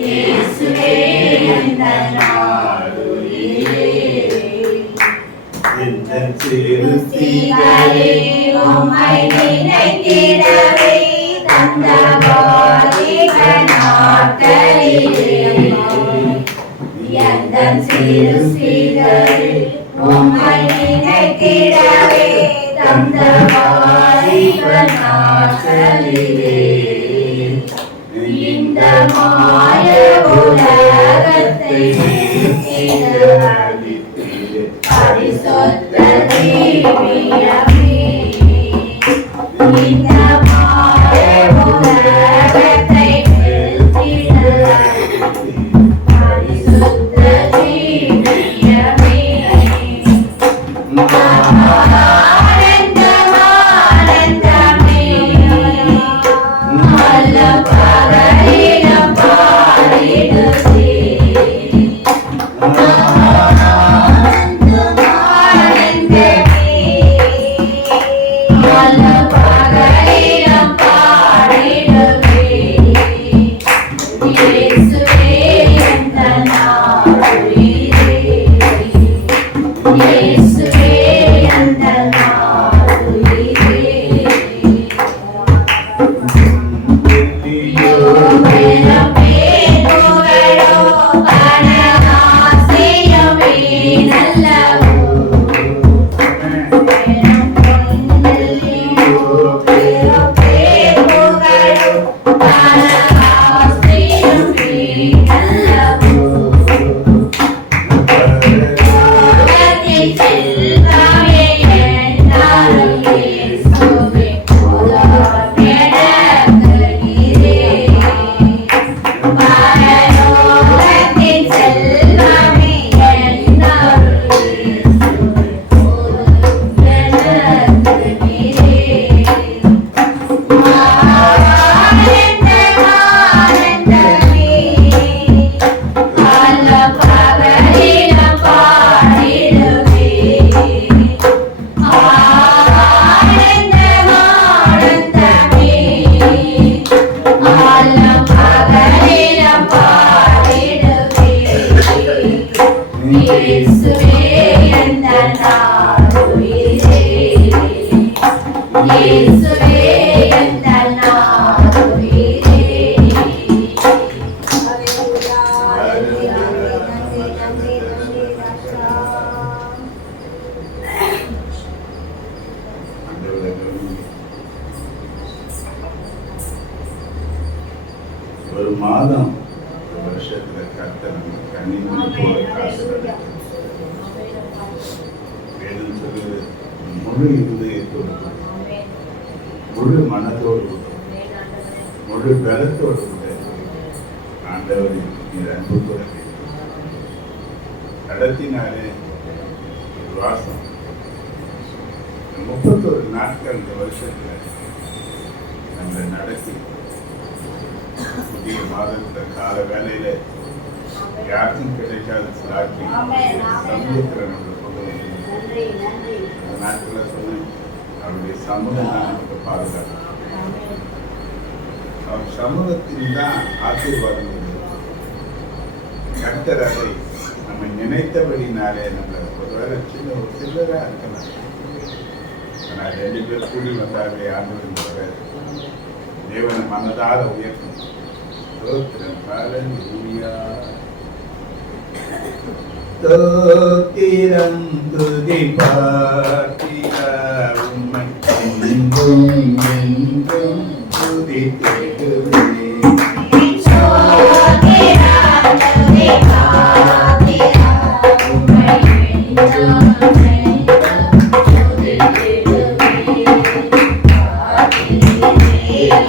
இயேசுவே எந்த நாளுயிரே எந்தன் சிறு சீடரே உம்மை நினைத்திடவே தந்த வாலிப நாட்களிலே எந்தன் சிறு சீடரே உம்மை நினைத்திடவே தந்த வாலிப நாட்களிலே இந்த மாய உலகத்தை பரிசுத்த திவ்யமே இந்த மாய உலகத்தை பரிசுத்த திவ்யமே ஒரு மாதம் வருஷத்துல கர்த்தர் கண்ணிமணி போல காசு வேதம் சொல்லுது முழு இருதயத்தோடு முழு மனதோடு முழு பலத்தோடு ஆண்டவர் நீர் அன்பு கூறவே கடத்தினாலே வாசம் 31 நாட்கள் இந்த வருஷத்துல நம்மளை நடத்தி புதிய மாதத்துல கால வேலையில யாருக்கும் கிடைக்காத சாட்சி சமூகத்தில் நம்மளை கொண்டு வந்து அந்த நாட்கள சொன்னேன் அவருடைய சமூகம் தான் நமக்கு பாதுகாப்பு அவர் சமூகத்தில் தான் ஆசீர்வாதம் கர்த்தர் அதை நம்ம நினைத்தபடினாலே நம்ம ஒருவேளை ஒரு சில்லரா இருக்கலாம். ஆனால் 2 பேர் கூடி வந்தாலே ஆண்டு தேவனை மனதார உயர்த்தும். ஸ்தோத்திரம் துதி பாட்டிட உம்மை என்றும் என்றும் துதித்திடுவே. Yeah.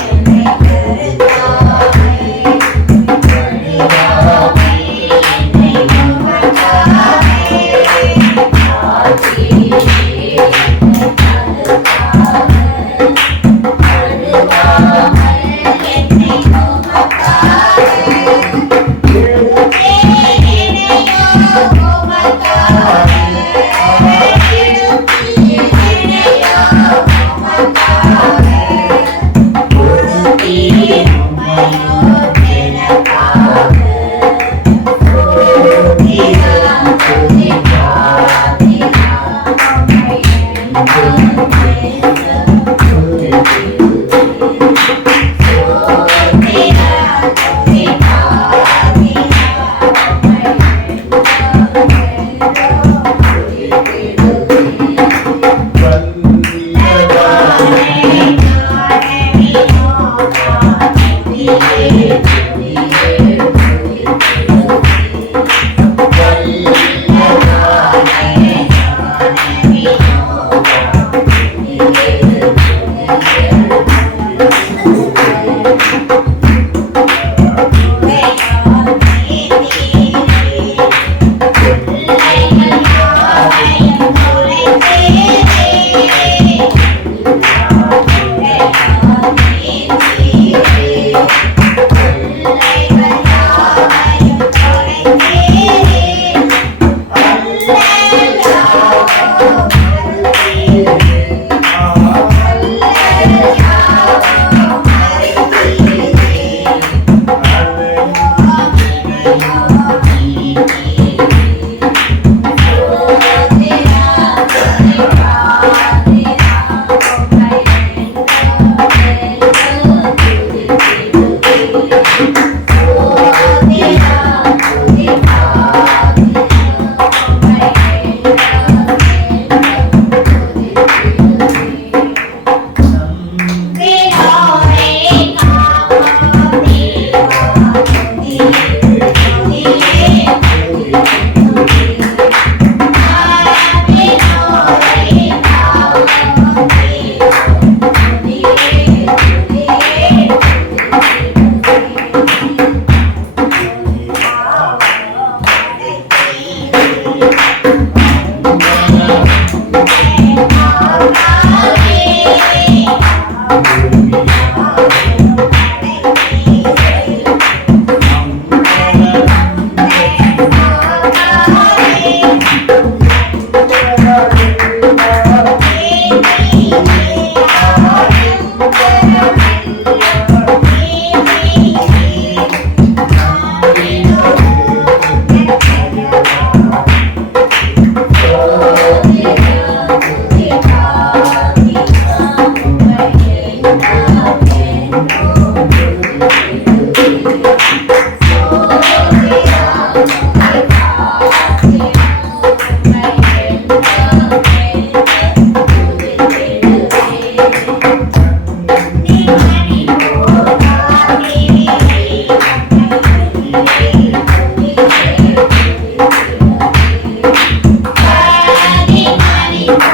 என்னை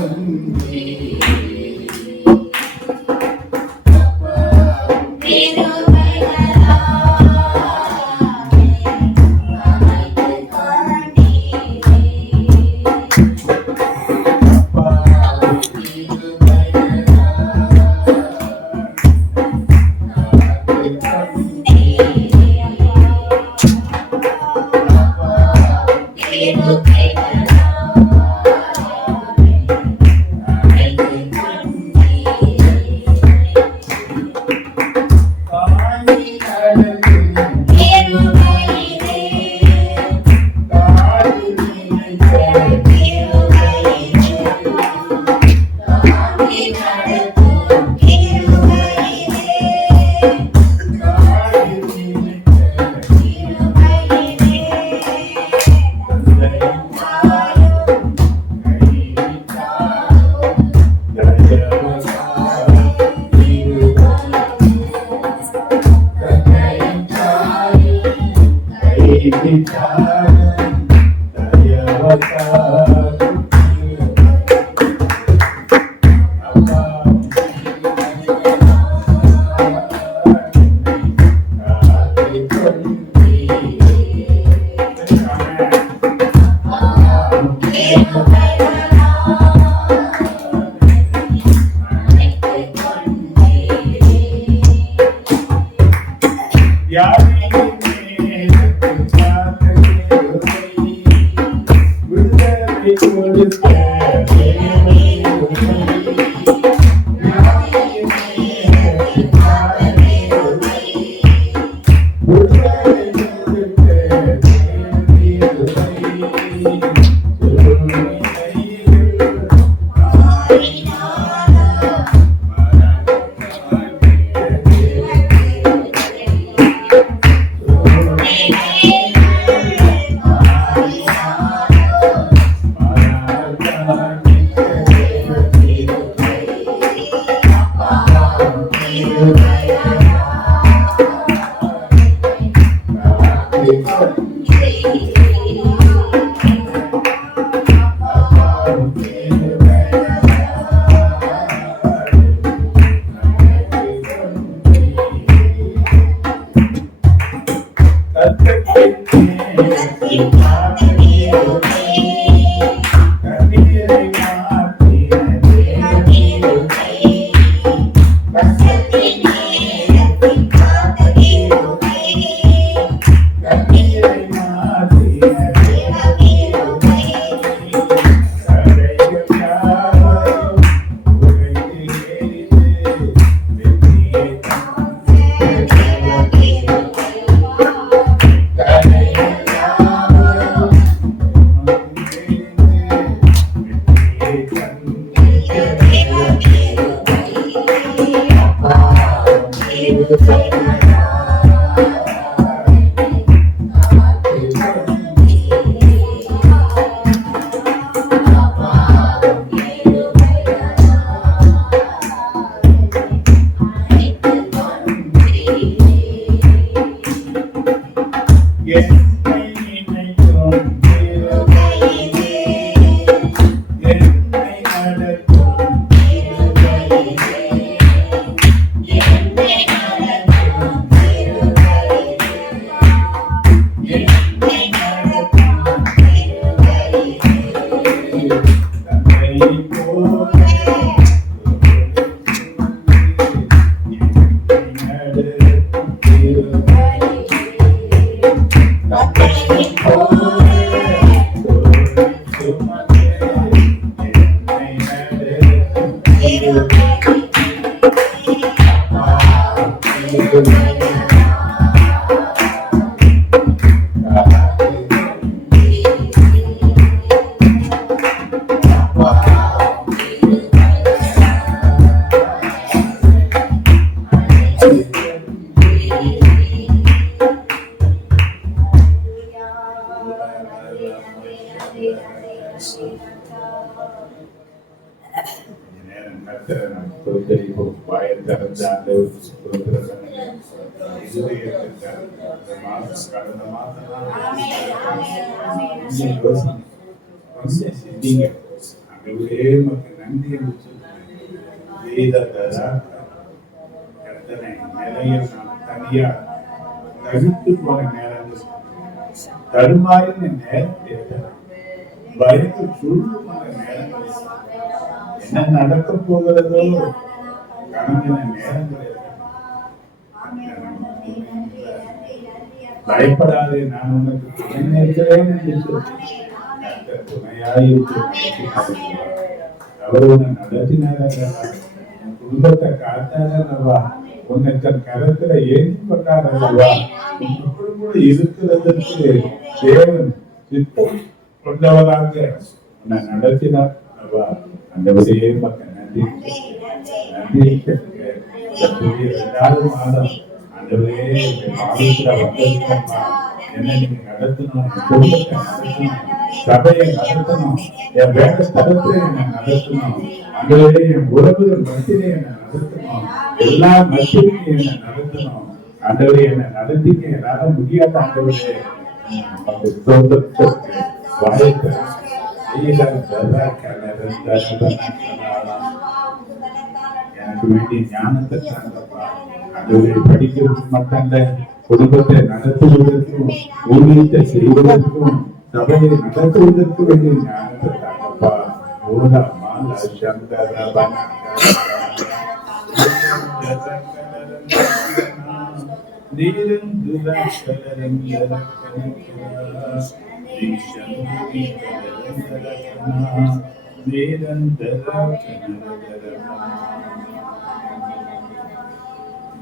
காத்து கொண்டே யாரையுமே பார்த்ததில்லை. விடுதலை கொடுத்த தேவனை நன்றி என்று தனியா தவித்து போன நேரங்கள் தடுமாறின நேரத்தில் பயத்து சுருண்டு போன நேரங்கள் என்ன நடக்க போகிறதோ கணக்கின நேரங்களில் பயப்படாதே, நான் உனக்கு துணை இருக்கிறேன் என்று சொல்லி துணையாயிருக்க அவர் உன்னை நடத்தினாரா, உன் குடும்பத்தை காத்தாரல்லவா, உன்னை தன் கரத்துல ஏற்றி கொண்டாரல்லவா, கூட இருக்கிறதற்கு தேவன் சித்தம் கொண்டவராக உன்னை நடத்தினார் அல்லவா. அந்த விதையே மக்கள் நன்றி நன்றி. 2வது மாதம் ஆண்டவரே என்ன நீங்க நடத்தணும், குடும்பத்தை நடத்தணும், சபையை நடத்தணும், என் வேலை ஸ்தலத்தை என்ன நடத்தணும், ஆண்டவரே என் உறவுகள் மத்தியிலே என்ன நடத்தணும், எல்லா மத்தியிலும் என்ன நடத்தணும், ஆண்டவரே என்ன நடத்திக்க என்னால முடியாத ஆண்டவரே வாழ்க்கை எனக்கு வேண்டிய ஞானத்தை தாங்கப்பா. ஆண்டவரே படிக்கிறது மட்டும் குடும்பத்தை நடத்துவதற்கும் ஊழியத்தை செய்வதற்கும் சபையை நடத்துவதற்கு வேண்டிய ஞானத்தை தாங்கப்பா.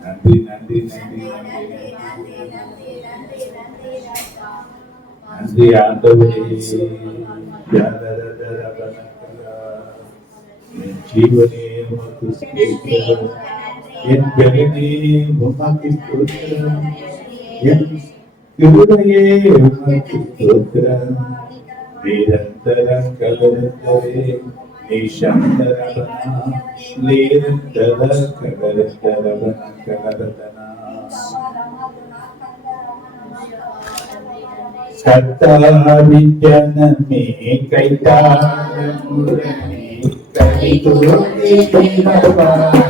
நன்றி நன்றி நன்றி நன்றி ஆண்டவரே. என் ஜீவனே உமக்கு ஸ்தோத்திரம், என் பெருமே உமக்கு ஸ்தோத்திரம், என் கிருபையே உமக்கு ஸ்தோத்திரம். நிரந்தரம் கலந்தரே நிஷந்தரவனா, நிரந்தர கலந்தரவன கலந்தனா. கர்த்தாவின் ஜனமே கைத்தாளமுடனே கைகோர்த்து நிற்பாரே.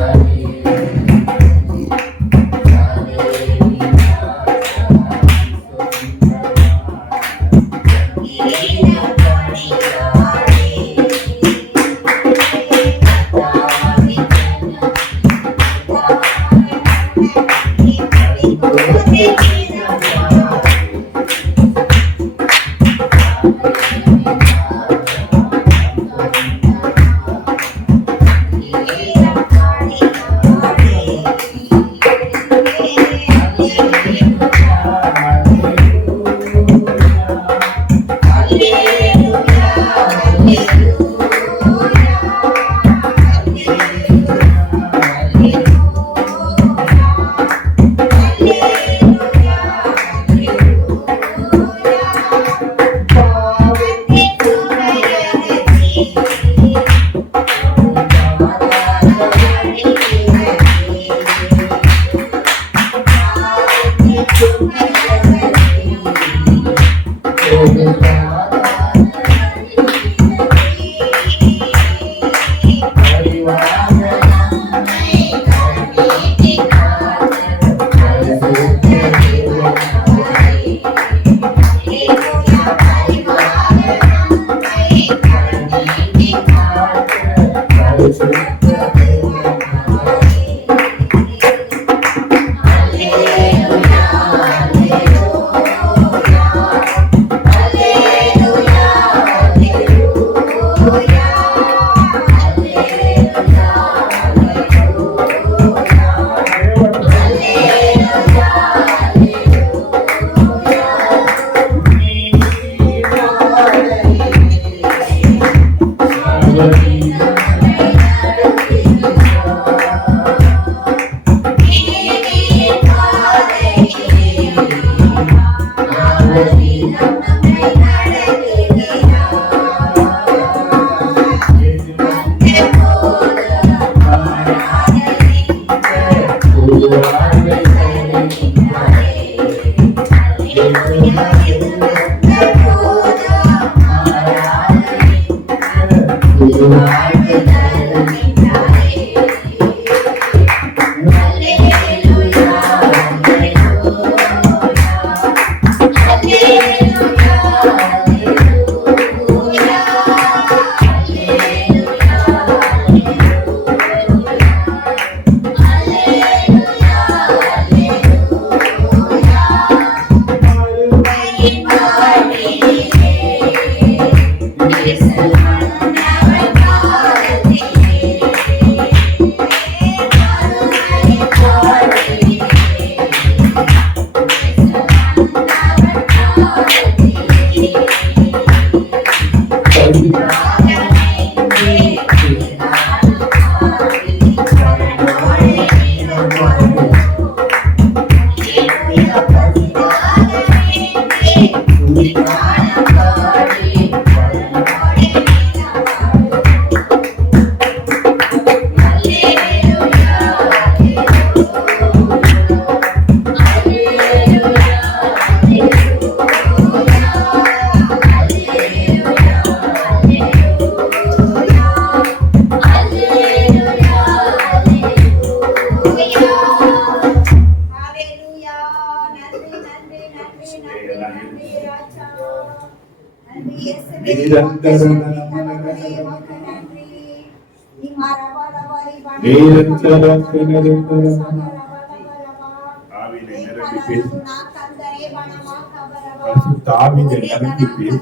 பரிசுத்த ஆவியிலே நிரம்பி பேசு.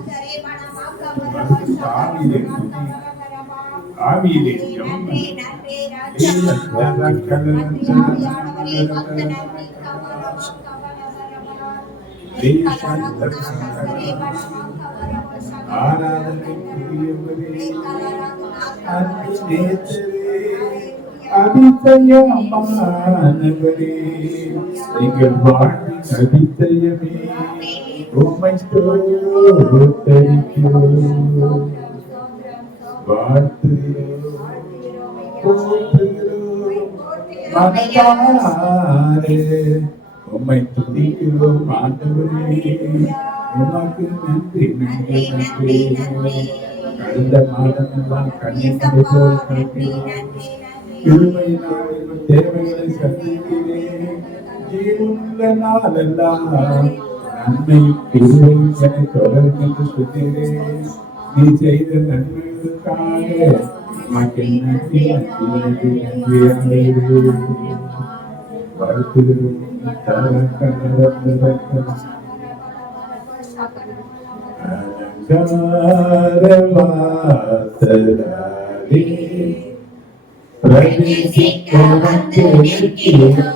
பரிசுத்த ஆவியிலே துதி. ஆவியிலே ஜெபம். ஆராதனைக்குரியவரே, அன்பு நேசரே, அதிசயமானவரே, எங்கள் வாழ்வின் அதிசயமே, உம்மை ஸ்தோத்தரிக்கிறோம், வாழ்த்துகிறோம், போற்றுகிறோம், மனதாரே உம்மை துதிக்கிறோம். ஆண்டவரே, உமக்கு நன்றி, நன்றி, நன்றி. கடந்த மாதமெல்லாம் கண்ணீரை போல் கட்டினோம். கிருபையினால் எங்கள் தேவைகளை சந்திக்கிறேன். ஜீவனுள்ள நாளெல்லாம் நன்மையும் கிருபையும் என்னை தொடரும் என்று சொல்கிறேன். நீ செய்த நன்மைகளுக்காக உமக்கு நன்றி, நன்றி, நன்றி, நன்றி. வாழ்த்துகிறோம். அலங்காரவாசலாலே பிரவேசிக்க வந்து நிற்கிறோம்.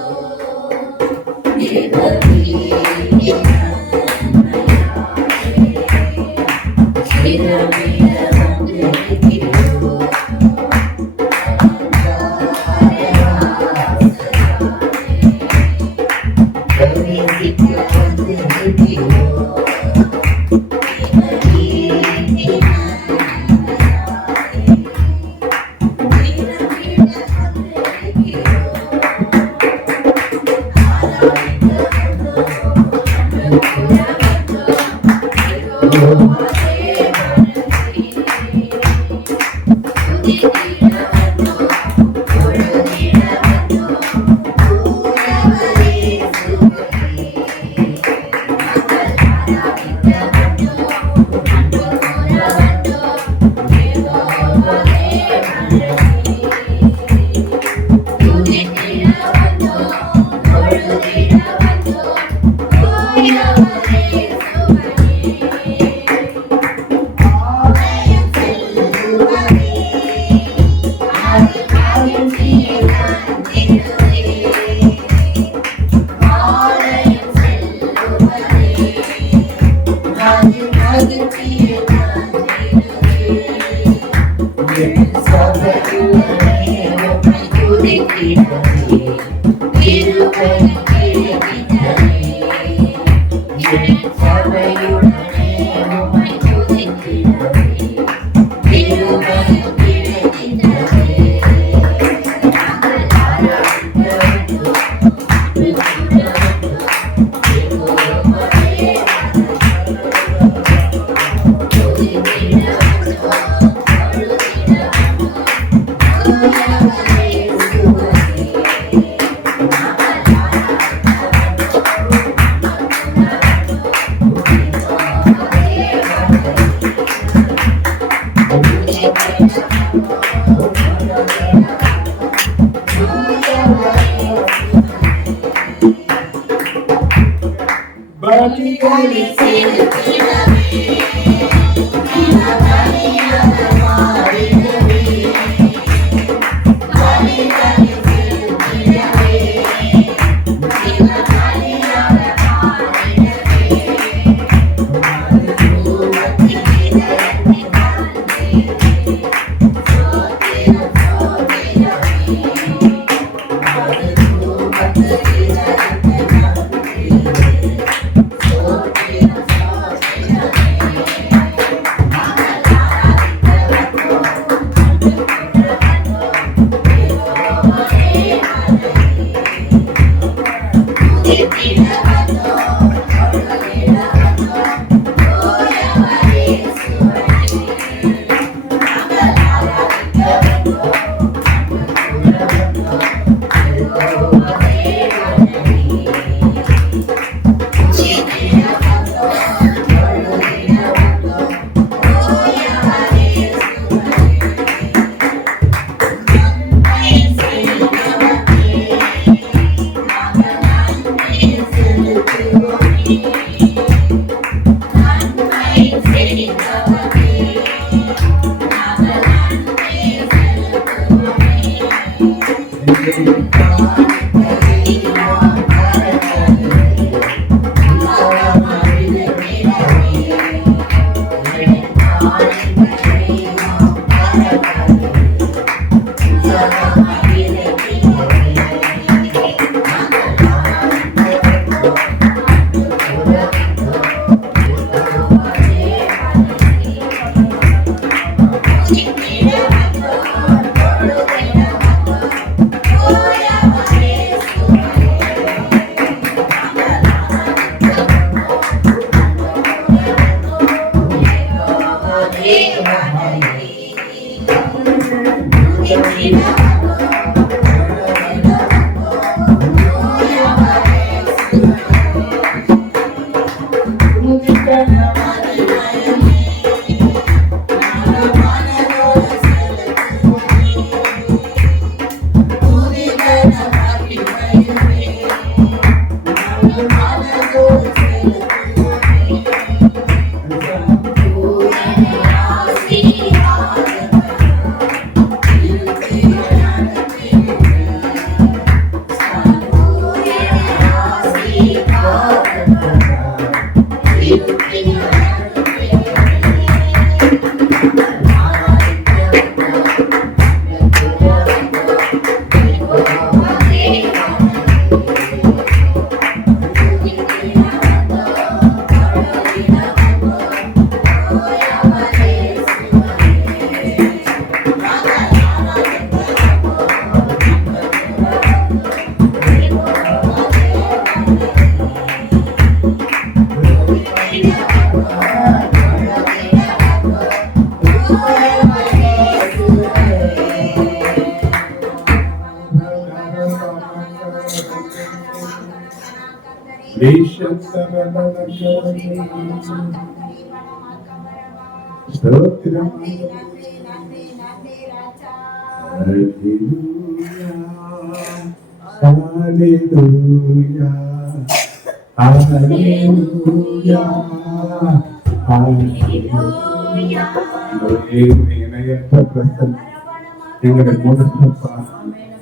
எங்களை கொடுத்தப்பா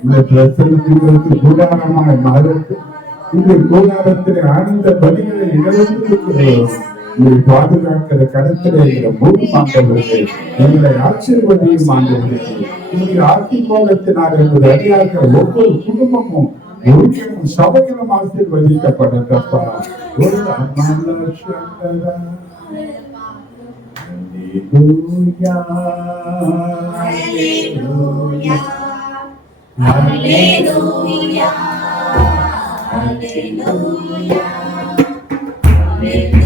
இந்த பிரசனத்திற்கு கூடாரமாய் மாறும். இந்த கூடாரத்தில் ஆனந்த பதிகளை இழந்திருக்கிறோம். நீ பாதுகாக்கிற கடத்திலே எங்களை மூணு மாண்டவர்கள் எங்களை ஆசீர்வதியும் ஆண்டவர்கள். உங்களுடைய ஆசீர்வாதத்தினால் என்பது அறியாத ஒவ்வொரு குடும்பமும் ஒருவரும் சபையிலும் ஆசீர்வதிக்கப்படத்தப்பா. ஒரு Hallelujah, hallelujah, hallelujah, hallelujah, hallelujah,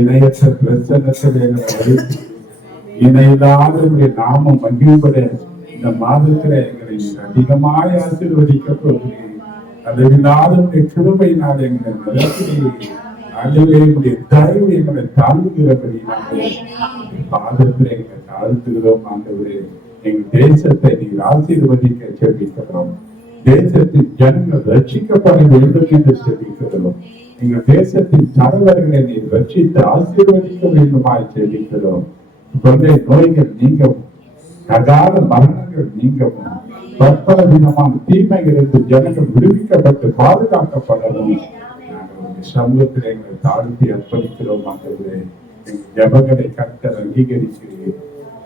இணையற்ற பிரச்சனை இணையில்லாத நாமம் மகிழ்பட இந்த மாதத்துல எங்களை அதிகமாய் ஆசீர்வதிக்க போகிறேன். அளவில்லாத கிருபையினால் எங்களை நிரப்பி ஆண்டவரே தயவு எங்களை தாழ்வுகிறபடி பாதத்தில் எங்களை தாழ்த்துகிறோம். ஆண்டவரே எங்கள் தேசத்தை நீர் ஆசீர்வதிக்க செபிக்கிறோம். தேசத்தின் ஜனங்கள் ரட்சிக்கப்பட வேண்டும் என்று செபிக்கிறோம். எங்கள் தேசத்தின் தலைவர்களை நீர் ரட்சித்து ஆசீர்வதிக்க வேண்டுமாய் செபிக்கிறோம். கொண்டே நோய்கள் நீங்கவும், அகால மரணங்கள் நீங்கவும், பற்பல விதமான தீமைகளிலிருந்து ஜனங்கள் விடுவிக்கப்பட்டு பாதுகாக்கப்படவும் சமூகத்தில் எங்களை தாழ்த்தி அர்ப்பணிக்கிறோம். ஆண்டவரே ஜபங்களை கர்த்தர் அங்கீகரிச்சு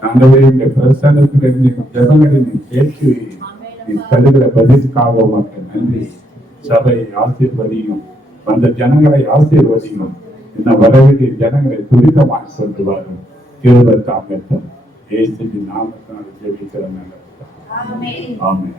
ஆண்டவரே இந்த பிரசன்னத்திலிருந்து ஜபங்களை நீ கேட்டு நீ தருகிற பதிலுக்காக உமக்கு நன்றி. சபையை ஆசீர்வதியும், அந்த ஜனங்களை ஆசீர்வதியும், இன்னும் வரவேண்டிய ஜனங்களை துரிதமாக கொண்டு வரும். கிருபை தாங்கட்டும். இயேசுவின் நாமத்தினால் ஜெபிக்கிற நல்ல பிதாவே. ஆமென்.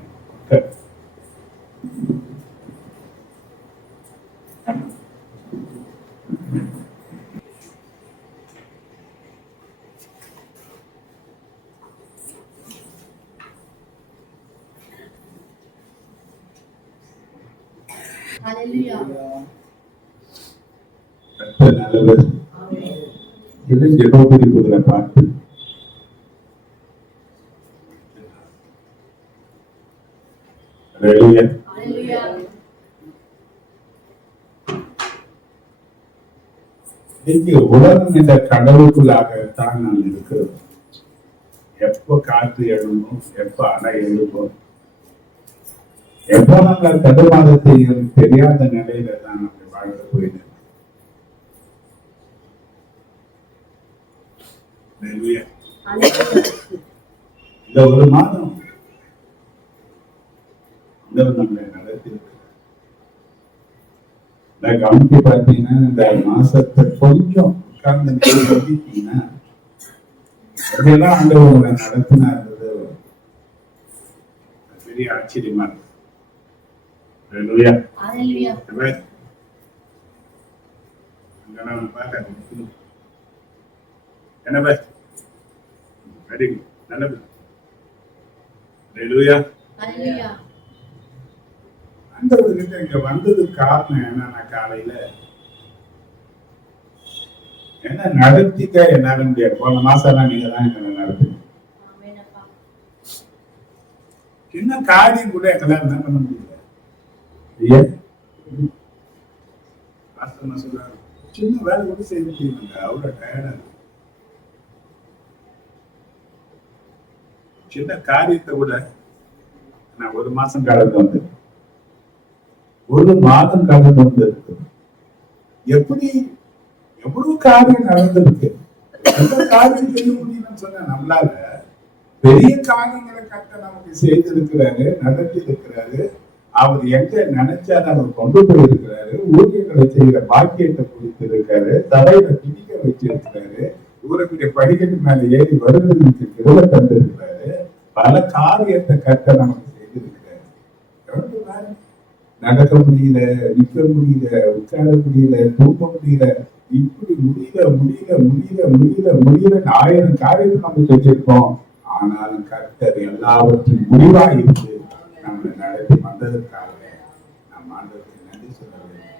நல்லவர். இது ஜெபோபதிக்குள்ள பாட்டு. ஹல்லேலூயா. இன்னைக்கு உலகம் என்ற கடவுளுக்குள்ளாகத்தான் நான் இருக்கிறோம். எப்ப காற்று எழும்பும், எப்ப அணை எழும்பும், எப்போ நம்ம தடுமாறத்தை தெரியாத நிலையில தான் நம்ம வாழ்ந்து போயிட்டு இந்த ஒரு மாதம் நம்மளை நடத்திருக்கு. கவனித்து பார்த்தீங்கன்னா இந்த மாசத்தை கொஞ்சம் உட்கார்ந்து கவனித்தீங்கன்னா எப்படியெல்லாம் ஆண்டவங்களை நடத்தினா இருந்தது பெரிய ஆச்சரியமா இருக்கு. இங்க வந்ததுக்கு காரணம் என்னன்னா, காலையில என்ன நடத்திக்க என்னால முடியாது. போன மாசம் நீங்க தான் எங்களை நடத்துங்க. சின்ன காரியம் கூட எங்களால் என்ன பண்ண முடியல. சொல்றாரு, சின்ன வேலை கூட செய்ய முடியுங்க, அவ்வளவு டயர்டா இருக்கு. சின்ன காரியத்தை கூட நான் ஒரு மாதம் கடந்து வந்திருக்கு. எப்படி எவ்வளவு காரியம் நடந்திருக்கு. எந்த காரியம் செய்ய முடியும்னு சொன்ன நம்மளால பெரிய காரியங்களை கர்த்தர் நமக்கு செய்திருக்கிறாரு, நடத்தி இருக்கிறாரு. அவர் எங்க நினைச்சாரு அவர் கொண்டு போயிருக்கிறாரு. ஊழியர்களை செய்கிற பாக்கியத்தை கொடுத்திருக்காரு. சபையில பிடிக்க வச்சிருக்கிறாரு. ஊரக்கூடிய படிக்கட்டு மேல ஏறி வருவதற்கு கிருபை தந்திருக்கிறாரு. பல காரியத்தை கர்த்தர் நமக்கு செய்திருக்கிறாரு. நடக்க முடியல, நிற்க முடியல, உட்கார முடியல, தூக்க முடியல, இப்படி முடியல 1000 காரியத்தை நம்ம செஞ்சிருக்கோம். ஆனாலும் கர்த்தர் எல்லாவற்றும் முடிவா இருந்து நம்மளை நடத்தி வந்ததற்காக நம்ம ஆண்டவருக்கு நன்றி சொல்ல வேண்டும்.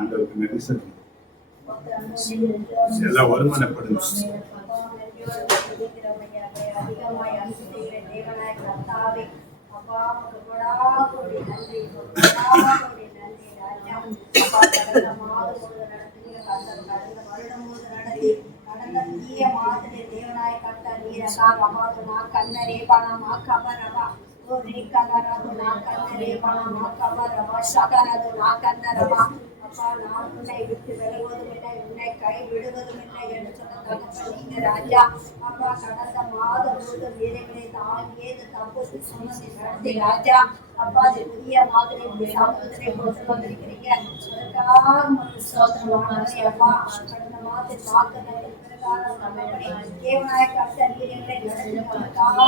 ஆண்டவருக்கு நன்றி சொல்லுங்க. எல்லாம் ஒருமனப்படுங்க. விட்டு விலகுவதும் இல்லை, உன்னை கை விடுவதும் இல்லை என்று சொன்ன ராஜா. அப்பா கடந்த மாதம் முழுவதும் வீரர்களை தாங்கியது தப்பு சுமந்து நடத்தி ராஜா. அப்பா அது புதிய மாதிரி சமூகத்திலே கொண்டு வந்திருக்கிறீங்க. அப்பா கடந்த மாதத்தில் வாக்குறுதி தேவனாய கர்த்தர் வீரர்களை நடத்துவதற்காக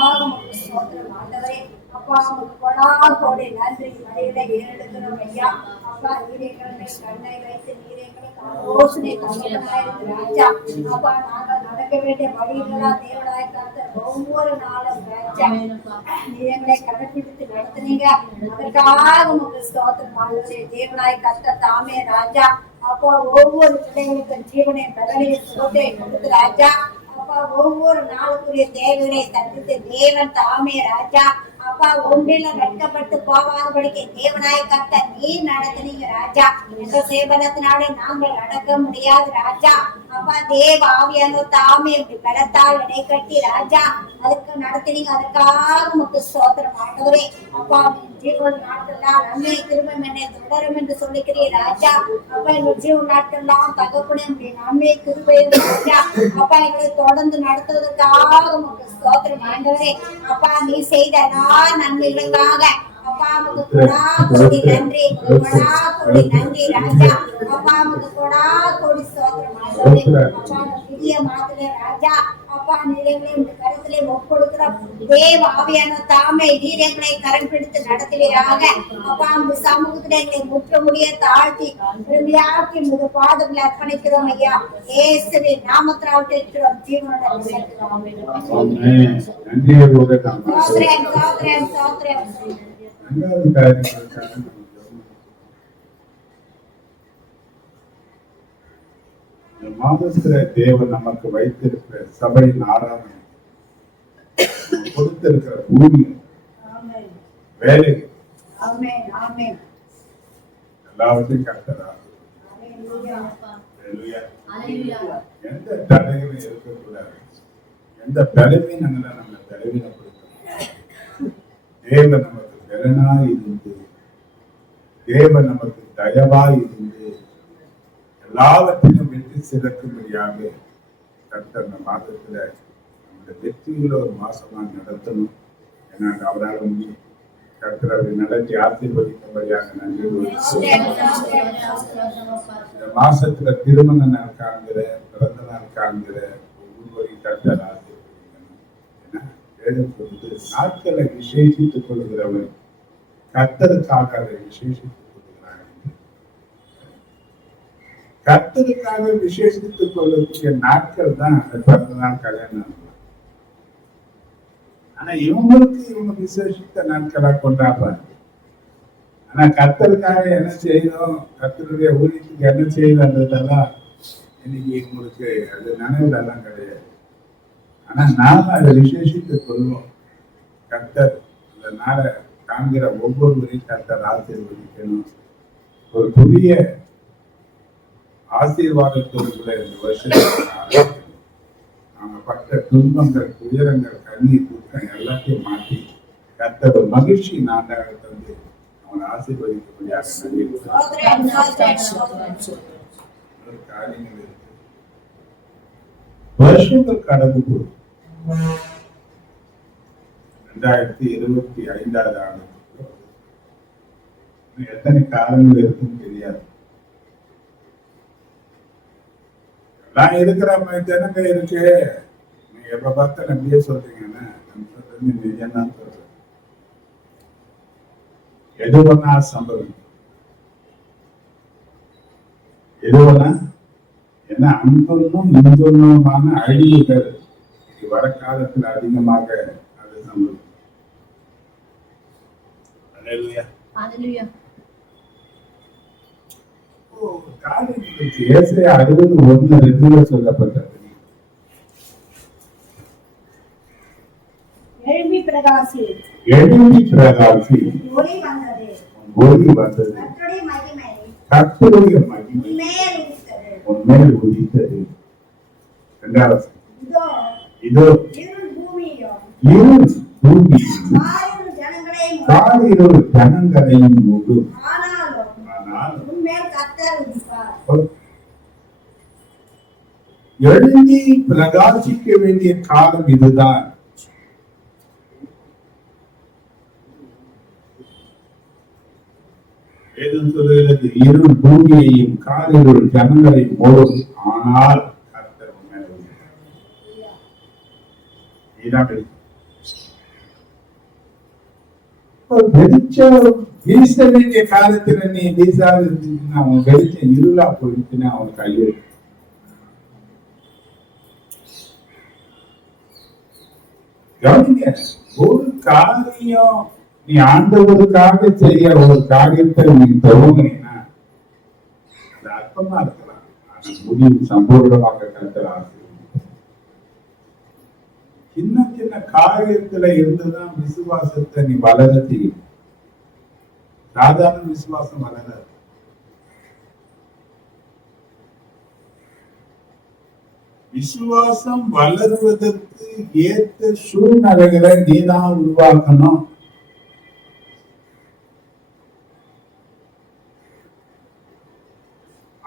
சோதனம் ஆண்டவரே. அப்பா கொடாதோடு நன்றி வழியில ஏறெடுக்கிறோம் ஐயா. அப்பா நீரேக்களை கண்ணை வைத்து நீரேக்களை ஆலோசனை தந்தவனாயிருக்கு ராஜா. அப்பா நாங்கள் நடக்க வேண்டிய வழிகளா தேவனாய கர்த்தர் ஒவ்வொரு நாளும் ராஜா நீரங்களை கடைபிடித்து நடத்துனீங்க. அதற்காக உங்களுக்கு ஸ்தோத்திரம் ஆண்டவரே. தேவனாய கர்த்தர் தாமே ராஜா. அப்போ ஒவ்வொரு பிள்ளைகளுக்கும் ஜீவனை பலனை சுகத்தை கொடுத்து ராஜா. அப்பா ஒவ்வொரு நாளுக்குரிய தேவைகளை தடுத்து தேவன் தாமே ராஜா. அப்பா ஒன்றில வெட்கப்பட்டு போகாதபடிக்கு தேவனாய கர்த்தர் நீ நடத்தினீங்க ராஜா. எந்த சேவனத்தினாலே நாங்கள் நடக்க முடியாது ராஜா. அப்பா தேவ ஆவியான தாமே இப்படி பலத்தால் இடை கட்டி ராஜா அதுக்கு நடத்தினீங்க. அதற்காக உங்களுக்கு ஸ்தோத்திரம் ஆண்டவரே. அப்பா ஜீவன் நாட்கள்லாம் நன்மை திரும்பம் என்னை தொடரும் என்று சொல்லிக்கிறீர் ராஜா. அப்பா எங்கள் ஜீவன் நாட்கள்லாம் தகப்பனே உடைய நன்மை கிருபையும் ராஜா. அப்பா எங்களை தொடர்ந்து நடத்துவதற்காக உமக்கு ஸ்தோத்திரம் ஆண்டவரே. அப்பா நீ செய்த எல்லா நன்மைகளுக்காக அப்பா உமக்கு கொடா கோடி நன்றி, கொடா கோடி நன்றி ராஜா. அப்பா உமக்கு கொடா கோடி ஸ்தோத்திரம் ஆண்டவரே. அப்பா புதிய மாதத்திலே ராஜா அப்பா நீரங்களை இந்த கருத்திலே ஒப்புக்கொடுக்கிறோம். தேவ ஆவியான தாமே நீர் எங்களை கரம் பிடித்து நடத்துவீராக. அப்பா உங்க சமூகத்திலே எங்களை முற்ற முடிய தாழ்த்தி பெருமையாக்கி உங்க பாதங்களை அர்ப்பணிக்கிறோம் ஐயா. இயேசுவின் நாமத்தினால் கேட்கிறோம் ஜீவனோட நன்றியோடு நாம் சோத்ரேம் சோத்ரேம் சோத்ரேம். ரெண்டாவது காரியங்களுக்காக நம்ம இந்த மாதத்துல தேவன் நமக்கு வைத்திருக்கிற சபையின் ஆராதனை, கொடுத்திருக்கிற ஊழியம், ஆமென் வேலை ஆமென் ஆமென் எல்லாவற்றையும் கர்த்தராக ஹல்லேலூயா. எந்த தடைகளும் இருக்கக்கூடாது. எந்த பலவீனங்களை நம்ம பலவீனப்படுத்தணும். தேவன் நமக்கு திறனாய் இருந்து, தேவன் நமக்கு தயவாய் இருந்து, எல்லாவற்றையும் வெற்றி சிறக்கும்படியாக கர்த்தர் இந்த மாதத்துல நம்முடைய வெற்றியுள்ள ஒரு மாசமா நடத்தணும். ஏன்னா அவரால் முடியும். கர்த்தர் அவரை நடத்தி ஆசீர்வதிக்கும்படியாக நன்றி. இந்த மாசத்துல திருமண நாள் காண்கிற, பிறந்த நாள் காண்கிற ஒவ்வொருவரையும் கர்த்தர் ஆசீர்வதிக்கணும். ஏன்னா வேதம் சொல்லுது, நாட்களை விசேஷித்துக் கொள்கிறவன் கர்த்தருக்காக அதை விசேஷித்துக் கொள்கிறான். கர்த்தருக்காக விசேஷித்துக் கொள்ளக்கூடிய நாட்கள் தான் பிறந்த நாள், கல்யாணம். ஆனா இவங்களுக்கு இவங்க விசேஷித்த நாட்களா கொண்டாடுறாங்க. ஆனா கர்த்தருக்காக என்ன செய்யணும், கர்த்தருடைய ஊழியத்துக்கு என்ன செய்யணுன்றதெல்லாம் இன்னைக்கு உங்களுக்கு அது நினைவுல எல்லாம் கிடையாது. ஆனா நாம அதை விசேஷித்துக் கொள்வோம். கர்த்தர் அந்த நாளை காண்கிற ஒவ்வொருவரையும் கர்த்தர் ஆசீர்வதிக்கணும். ஒரு புதிய ஆசீர்வாதத்தோடு இந்த வருஷத்துல அவங்க பட்ட துன்பங்கள், துயரங்கள், கண்ணீர், துக்கம் எல்லாத்தையும் மாற்றி கர்த்தர் ஒரு மகிழ்ச்சி நாடாக தந்து அவங்களை ஆசீர்வதிக்கும்படியாக காரியங்கள் இருக்கு. வருஷங்கள் கடந்து போகும். 2025 ஆண்டு எத்தனை காலங்கள் இருக்குன்னு தெரியாது. எல்லாம் இருக்கிற மாதிரி ஜனங்க இருக்கு. நீங்க எப்ப பார்த்தா நம்பியே சொல்றீங்கன்னா நம்ம சொல்றது நிஜம்தான் சொல்றேன். எது ஒன்னா சம்பவம், எது ஒன்னா ஏன்னா அன்பொன்னும் இன்பொன்னுமான அழிவுகள் வர காலத்துல அதிகமாக அது சம்பவம். ஏசாயா 60:1-2 சொல்லப்பட்டது. எழும்பி பிரகாசி, எழும்பி பிரகாசி, ஒளி வந்தது, ஒளி வந்தது, கர்த்தருடைய மகிமை உன்மேல் உதித்தது. இரண்டாவது, இதோ இருள் பூமியையும் காரிருள் ஜனங்களையும் மூடும். எழுதி பிரகாசிக்க வேண்டிய காலம் இதுதான். வேதம் சொல்கிறது, இருள் பூமியையும் காரிருள் ஜனங்களையும் மூடும். ஆனால் கர்த்தர் வெளிச்சம் வீச வேண்டிய காலத்துல நீ வீசாது இருந்துச்சுன்னா அவன் வெளிச்சம் இருளா போயிடுச்சுன்னா அவன் கையில் கவனிங்க. ஒரு காரியம் நீ ஆண்டவருக்காக செய்ய ஒரு காரியத்தை நீ துவங்கினா அது அர்த்தமா இருக்கலாம். ஆனா முடிவு சம்பூர்ணமாக கருத்தலாம். சின்ன சின்ன காரியத்துல இருந்துதான் விசுவாசத்தை நீ வளர செய்யும். சாதாரண விசுவாசம் வளராது. விசுவாசம் வளருவதற்கு ஏற்ற சூழ்நிலைகளை நீதான் உருவாக்கணும்.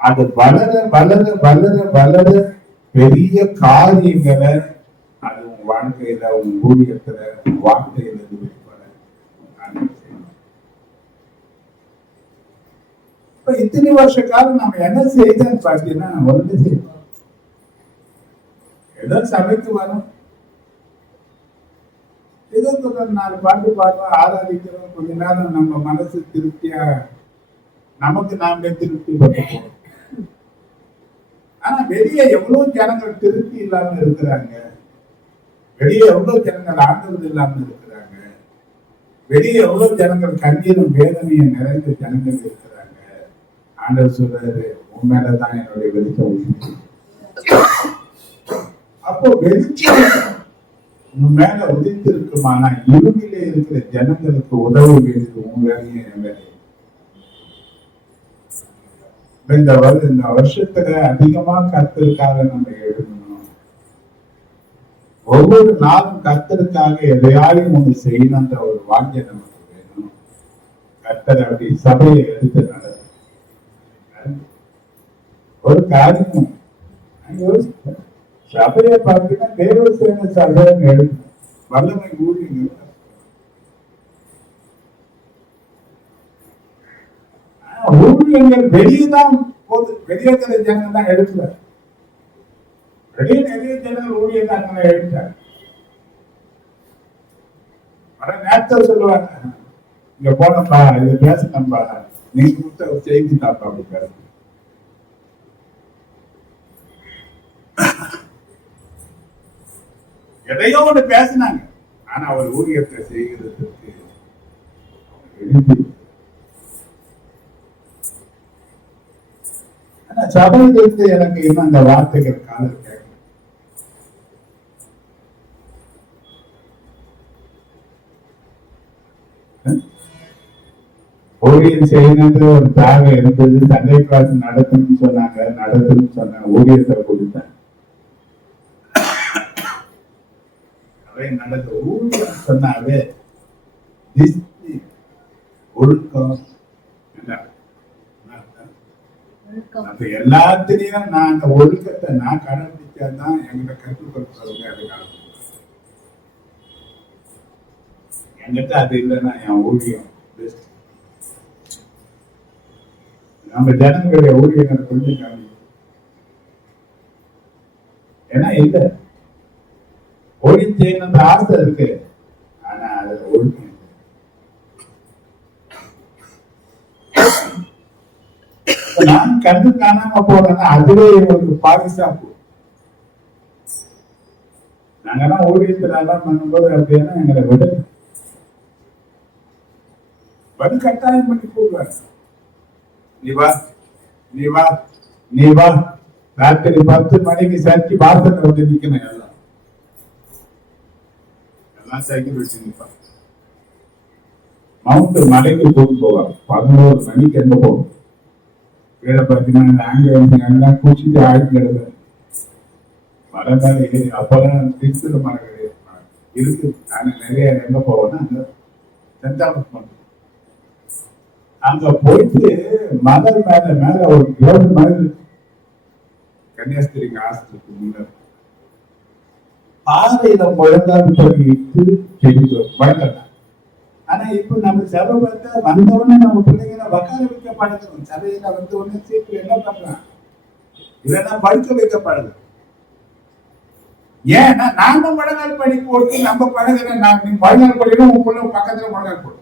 அது வளர வளர வளர வளர பெரிய காரியங்களை அது உங்க வாழ்க்கையில உங்க ஊழியத்துல உங்க வார்த்தையில வெளிப்பட ஆண்டவர் செய்வார். இப்ப இத்தனை வருஷ காலம் நம்ம என்ன செய்தோம்னு பாத்தீங்கன்னா ஒன்று செய்வோம். ஏதோ சபைக்கு வரும், ஏதோ ஒரு 4 பாட்டு பாடுறோம், ஆராதிக்கிறோம், கொஞ்ச நேரம் நம்ம மனசு திருப்தியா நமக்கு நாமே திருப்தி பட்டுப்போம். ஆனா வெளியே எவ்வளவு ஜனங்கள் திருப்தி இல்லாம இருக்கிறாங்க, வெளியே எவ்வளவு ஜனங்கள் ஆண்டவர் இல்லாம இருக்கிறாங்க, வெளியே எவ்வளவு ஜனங்கள் கண்ணீரும் வேதனையும் நிறைந்த ஜனங்கள் இருக்கிறாங்க. ஆண்டவர் சொல்றாரு, உன் மேலதான் என்னுடைய வெளிச்சம். அப்போ வெளிச்சம் உன் மேல உதித்து இருக்குமானா இருளிலே இருக்கிற ஜனங்களுக்கு உதவ வேண்டியது உன் வேலையும் என் வேலையும். இந்த வருஷத்துல அதிகமா கர்த்தருக்காக நம்ம எழுதணும். ஒவ்வொரு நாளும் கர்த்தருக்காக எதையாயும் ஒண்ணு செய்யணும்ன்ற ஒரு வாக்கிய நமக்கு வேணும். கர்த்தர் அப்படி சபையை எடுத்து நடக்கும் ஒரு காரியம் யோசிப்பேன். சபையை பார்த்தீங்கன்னா தேவசேன சபைன்னு எழுதணும். வல்லமை ஊழியர்கள் ஊழியர்கள் வெளியேதான் போது, வெளியேற்கிற ஜனங்கள் தான் எடுக்கல. வெளியே நிறைய ஜனங்கள் ஊழியர்கள் எடுத்தாங்க. வர நேரத்தில் சொல்லுவாங்க, இங்க போனப்பா இதை பேசணும்பா, நீங்க கொடுத்த ஒரு செய்தி தாப்பா அப்படி பேச. எதையோ ஒன்று பேசினாங்க, ஆனா அவர் ஊழியத்தை செய்கிறதுக்கு சபையிலிருந்து எனக்கு இன்னும் அந்த வார்த்தைகள் காதல் கேட்க. ஊழியம் செய்யணுன்ற ஒரு தேவை இருந்தது. சண்டே கிளாஸ் நடத்தணும்னு சொன்னாங்க, நடத்தணும்னு சொன்னாங்க. ஊழியத்தை கொடுத்தேன், நடந்த ஊழியம் சொன்னாவே ஒழுக்கம் எல்லாத்திலையும் நான் அந்த ஒழுக்கத்தை நான் கடைபிடிச்சாதான் எங்கிட்ட கற்றுக் கொடுத்தவங்க அது கடைபிடிச்சேன். என்கிட்ட அது இல்லைன்னா என் ஊழியம் பெஸ்ட். நம்ம ஜனங்களுடைய ஊழியங்களை கொஞ்சம் கம்மி. ஏன்னா இல்ல ஒழுங்கு செய்யணுன்ற ஆசை இருக்கு, ஆனா அதுல ஒழுங்கு நான் கண்டு காணாம போறேன்னா அதுவே ஒரு பாதுகாப்பு. நாங்கெல்லாம் ஊழியத்துல எல்லாம் பண்ணும்போது அப்படின்னா எங்களை விட வலு கட்டாயம் பண்ணி கூடுவாங்க. நீ வா நீ வா நீ வா, ராத்திரி 10 மணிக்கு சர்ச்சி வாசல்ல வந்து நிக்கணும். எல்லாம் சைக்கிள் வச்சு நிற்பாங்க. மவுண்ட் மலைக்கு கூட்டு போவாங்க. 11 மணிக்கு எங்க போகும் கீழே பார்த்தீங்கன்னா இந்த ஆங்கிலம் எல்லாம் குச்சிட்டு ஆடி கிடக்கு. மலை மேல ஏறி அப்பெல்லாம் திருச்சில மலை கிடையாது இருக்கு. நாங்க நிறைய எங்க போவோம்னா அங்க சென்ட் அங்க போயிட்டு மலை மேல மேல ஒரு கிலோமீட்டர் மாதிரி இருக்கு. கன்னியாஸ்திரிக்கு ஆஸ்திரிக்கு முன்னாடி பாதையில முழங்கால் சொல்லிட்டு வழங்கலாம். ஆனா இப்ப நம்ம சபை பார்த்தா வந்தவொடனே நம்ம பிள்ளைங்களை உட்கார வைக்க பழகணும். சபையில வந்த உடனே சீட்டு என்ன பண்றான், இல்லைன்னா படுக்க வைக்க பழகும். ஏன்னா நாம முழங்கால் படி போட்டு நம்ம பழகிற நீ முழங்கால் படினா உன் பிள்ளை பக்கத்துல முழங்கால் போடும்.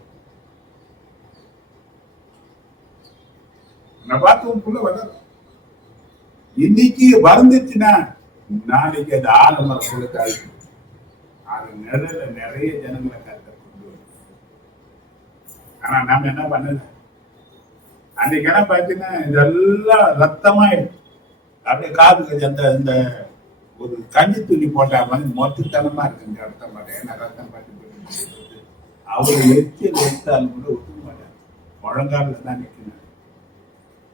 நான் பார்த்து உன் பிள்ளை வளரும். இன்னைக்கு வளர்ந்துச்சுன்னா நாளைக்கு அது ஆலமரம் கொடுத்து அழிக்கும். அது நிறைய ஜனங்களை கருத்தை கொண்டு வரும். ஆனா நாம என்ன பண்ணல, அன்னைக்கு என்ன பார்த்தீங்கன்னா இதெல்லாம் ரத்தமா அப்படியே காதுக்கு அந்த இந்த ஒரு கஞ்சி துணி போட்டா மாதிரி மொத்தத்தனமா இருக்கு இந்த ரத்தம் மாட்டேன். ஏன்னா ரத்தம் பார்த்து அவரு எச்சில் எடுத்தாலும் கூட ஒத்துக்க மாட்டாங்க. முழங்கால தான் நிற்கணும்.